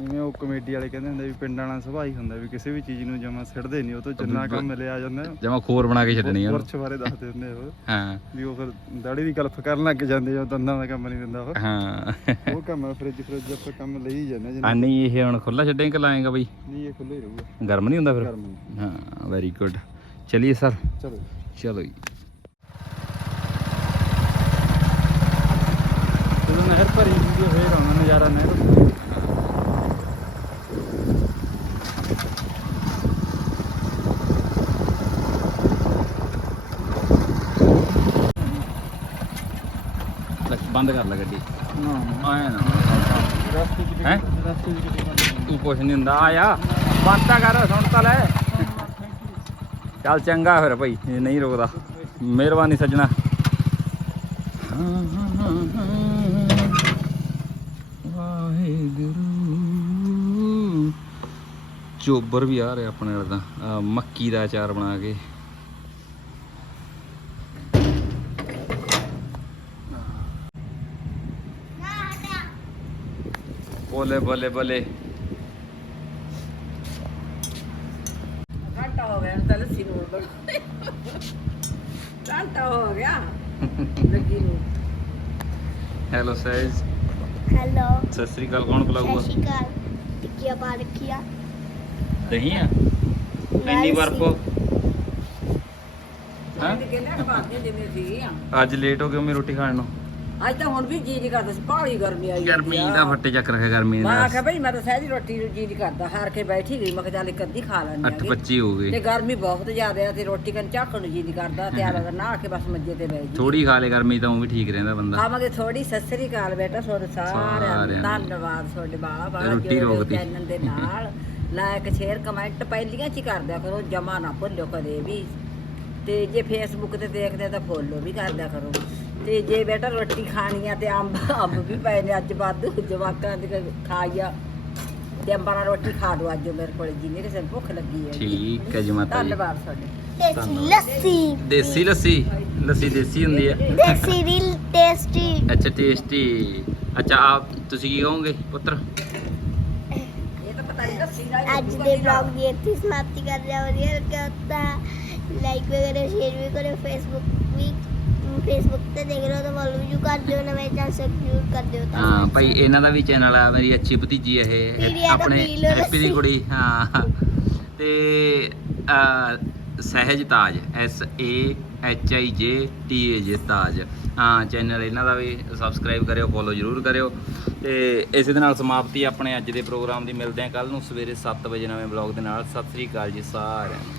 ਜਿਵੇਂ ਉਹ ਕਮੇਟੀ ਵਾਲੇ ਕਹਿੰਦੇ ਹੁੰਦੇ ਵੀ ਪਿੰਡਾਂ ਨਾਲ ਸੁਭਾਅ ਹੀ ਹੁੰਦਾ ਵੀ ਕਿਸੇ ਵੀ ਚੀਜ਼ ਨੂੰ ਜਮਾ ਸਿੱਟਦੇ ਨਹੀਂ ਉਹ ਤੋਂ ਜਿੰਨਾ ਕੰਮ ਮਿਲਿਆ ਜਾਂਦਾ। ਜਮਾ ਖੋਰ ਬਣਾ ਕੇ ਛੱਡਣੀ ਆ। ਵਰਛ ਬਾਰੇ ਦੱਸਦੇ ਹੁੰਦੇ ਉਹ। ਹਾਂ। ਵੀ ਉਹ ਫਿਰ ਦਾੜੀ ਦੀ ਗਲਫ ਕਰਨ ਲੱਗ ਜਾਂਦੇ ਆ ਦੰਦਾਂ ਦਾ ਕੰਮ ਨਹੀਂ ਦਿੰਦਾ ਉਹ। ਹਾਂ। ਉਹ ਕੰਮ ਫ੍ਰਿਜ ਫ੍ਰਿਜ ਆਪਾਂ ਕੰਮ ਲਈ ਜਾਂਦੇ ਜਿੰਨਾ ਨਹੀਂ ਇਹ ਹੁਣ ਖੁੱਲਾ ਛੱਡੇਂ ਕਿ ਲਾਏਗਾ ਬਈ? ਨਹੀਂ ਇਹ ਖੁੱਲੇ ਹੀ ਰਹੂਗਾ। ਗਰਮ ਨਹੀਂ ਹੁੰਦਾ ਫਿਰ। ਹਾਂ ਵੈਰੀ ਗੁੱਡ ਚਲਿਏ ਸਰ। ਚਲੋ। ਚਲੋ ਜੀ। ਜਦੋਂ ਨਹਿਰ ਭਰੀ ਹੁੰਦੀ ਹੈ ਫੇਰ ਨਜ਼ਾਰਾ ਨਹਿਰ ਬੰਦ ਕਰ ਲੈ ਗੱਡੀ। ਨਾ ਆਇਆ ਨਾ। ਰਸਤੇ ਚ ਹੈਂ? ਰਸਤੇ ਚ ਕਿਤੇ ਬੰਦ ਤੂੰ ਕੁਛ ਨਹੀਂ ਹੁੰਦਾ ਆਇਆ ਬੰਦ ਤਾਂ ਕਰ ਸੁਣ ਤਾਂ ਲੈ। ਚੱਲ ਚੰਗਾ ਫਿਰ ਭਾਈ ਇਹ ਨਹੀਂ ਰੁਕਦਾ। ਮਿਹਰਬਾਨੀ ਸੱਜਣਾ। ਵਾਹਿਗੁਰੂ। ਚੋਬਰ ਵੀ ਆ ਰਿਹਾ ਆਪਣੇ ਤਾਂ ਆਹ ਮੱਕੀ ਦਾ ਅਚਾਰ ਬਣਾ ਕੇ। ਬੋਲੇ ਬੋਲੇ ਬੋਲੇ। ਘੰਟਾ ਹੋ ਗਿਆ ਤਾਂ ਲੱਸੀ ਨੂੰ ਘੰਟਾ ਹੋ ਗਿਆ। ਲੱਗੀ ਨੂੰ। ਹੈਲੋ ਸਹਿਜ ਹੈਲੋ ਸਤਿ ਸ੍ਰੀ ਅਕਾਲ ਕੌਣ ਸਤਿ ਬੁਲਾਊਗਾ ਸ਼੍ਰੀ ਅਕਾਲ। ਟਿੱਕੀਆਂ ਪਾ ਰੱਖੀਆਂ ਦਹੀਂ ਆ? ਇੰਨੀ ਬਰਫ਼? ਹਾਂ ਅੱਜ ਲੇਟ ਹੋ ਗਏ ਮੈਂ ਰੋਟੀ ਖਾਣ ਨੂੰ। ਅੱਜ ਤਾਂ ਹੁਣ ਵੀ ਜੀ ਨਹੀਂ ਕਰਦਾ ਸੀ ਭਾਰੀ ਗਰਮੀ ਆਈ ਗਰਮੀ ਦਾ ਫੱਟੇ ਚੱਕ ਰੱਖਿਆ ਗਰਮੀ ਮੈਂ ਦਾ ਆਖਿਆ ਭਈ ਮੈਂ ਤਾਂ ਸਹਿਜ ਰੋਟੀ ਨੂੰ ਜੀ ਨਹੀਂ ਕਰਦਾ ਹਾਰ ਕੇ ਬੈਠੀ ਗਈ ਮੈਂ ਕਿਹਾ ਚੱਲ ਇੱਕ ਅੱਧੀ ਖਾ ਲੈਂਦੇ ਆਂਗੇ 8:25 ਹੋ ਤੇ ਗਰਮੀ ਬਹੁਤ ਜ਼ਿਆਦਾ ਆ ਤੇ ਰੋਟੀ ਕੰਨ ਝਾਕਣ ਨੂੰ ਜੀ ਨਹੀਂ ਕਰਦਾ ਤੇ ਆਲਾ ਨਾ ਕੇ ਬਸ ਮੰਜੇ ਤੇ ਜੀ ਥੋੜੀ ਖਾ ਲੈ ਗਰਮੀ ਤਾਂ ਉਹ ਵੀ ਠੀਕ ਰਹਿੰਦਾ ਬੰਦਾ। ਖਾਵਾਂਗੇ ਥੋੜੀ ਸੱਸਰੀ ਕਾਲ ਬੇਟਾ ਤੁਹਾਡੇ ਸਾਰਿਆਂ ਸਾਰਿਆਂ ਨੂੰ। ਨੂੰ। ਧੰਨਵਾਦ ਤੁਹਾਡੇ ਬਾਬਾ ਬਾਬਾ ਰੋਟੀ ਰੋਕਦੀ। ਚੈਨਲ ਦੇ ਨਾਲ। ਲਾਇਕ ਸ਼ੇਅਰ ਕਮੈਂਟ ਪਹਿਲੀਆਂ ਚ ਹੀ ਕਰ ਦਿਆ ਕਰੋ ਜਮਾ ਨਾ ਭੁੱਲਿਓ ਕਦੇ ਵੀ। ਤੇ ਜੇ ਫੇਸਬੁੱਕ ਤੇ ਦੇਖਦੇ ਆ ਤਾਂ ਫੋਲੋ ਵੀ ਕਰ ਦਿਆ ਕਰੋ। ਤੇ ਜੇ ਬੇਟਾ ਰੋਟੀ ਖਾਣੀ ਆ ਤੇ ਅੰਬ ਅੰਬ ਵੀ ਪਏ ਨੇ ਅੱਜ ਵਾਧੂ ਜਵਾਕਾਂ ਦੇ ਖਾਈਆ ਤੇ ਅੰਬਾਂ ਨਾਲ ਰੋਟੀ ਖਾ ਦੋ ਅੱਜ ਮੇਰੇ ਕੋਲ ਜਿੰਨੇ ਕਿਸੇ ਨੂੰ ਭੁੱਖ ਲੱਗੀ ਹੈ ਠੀਕ ਹੈ ਜੀ ਮਾਤਾ ਜੀ। ਧੰਨਵਾਦ ਤੁਹਾਡੇ। ਦੇਸੀ ਲੱਸੀ। ਦੇਸੀ ਲੱਸੀ? ਲੱਸੀ ਦੇਸੀ ਹੁੰਦੀ ਹੈ? ਦੇਸੀ ਰੀਲ ਟੇਸਟੀ ਅੱਛਾ ਟੇਸਟੀ ਅੱਛਾ ਆਪ ਤੁਸੀਂ ਕੀ ਕਹੋਗੇ ਪੁੱਤਰ? ਇਹ ਤਾਂ ਪਤਾ ਨਹੀਂ ਦੱਸੀ ਦਾ ਅੱਜ ਦੇ ਵਲੌਗ ਦੀ ਇੱਥੇ ਸਮਾਪਤੀ ਕਰ ਰਿਹਾ ਵਧੀਆ ਲੱਗਿਆ ਤਾਂ ਲਾਈਕ ਵਗੈਰਾ ਸ਼ੇਅਰ ਵੀ ਕਰੋ ਫੇਸਬੁੱਕ ਵੀ। ਫੇਸਬੁੱਕ ਤੇ ਦੇਖ ਰਹੇ ਹੋ ਤਾਂ ਫੋਲੋ ਵੀ ਕਰ ਦਿਓ ਨਵੇਂ ਚੈਨਲ ਸਬਸਕ੍ਰਾਈਬ ਕਰ ਦਿਓ ਤਾਂ ਹਾਂ ਭਾਈ ਇਹਨਾਂ ਦਾ ਵੀ ਚੈਨਲ ਆ ਮੇਰੀ ਅੱਛੀ ਭਤੀਜੀ ਇਹ ਆ ਆਪਣੇ ਹੈਪੀ ਦੀ। ਕੁੜੀ ਹਾਂ। ਤੇ ਸਹਿਜ ਤਾਜ ਐਸ ਏ ਐਚ ਆਈ ਜੇ ਟੀ ਏ ਜੇ ਤਾਜ। ਹਾਂ ਚੈਨਲ ਇਹਨਾਂ ਦਾ ਵੀ ਸਬਸਕ੍ਰਾਈਬ ਕਰਿਓ ਫੋਲੋ ਜਰੂਰ ਕਰਿਓ। ਤੇ ਇਸੇ ਦੇ ਨਾਲ ਸਮਾਪਤੀ ਆਪਣੇ ਅੱਜ ਦੇ ਪ੍ਰੋਗਰਾਮ ਦੀ ਮਿਲਦੇ ਹਾਂ ਕੱਲ ਨੂੰ ਸਵੇਰੇ 7 ਵਜੇ ਨਵੇਂ ਬਲੌਗ ਦੇ ਨਾਲ। ਸਤਿ ਸ੍ਰੀ ਅਕਾਲ ਜੀ ਸਾਰਿਆਂ ਨੂੰ।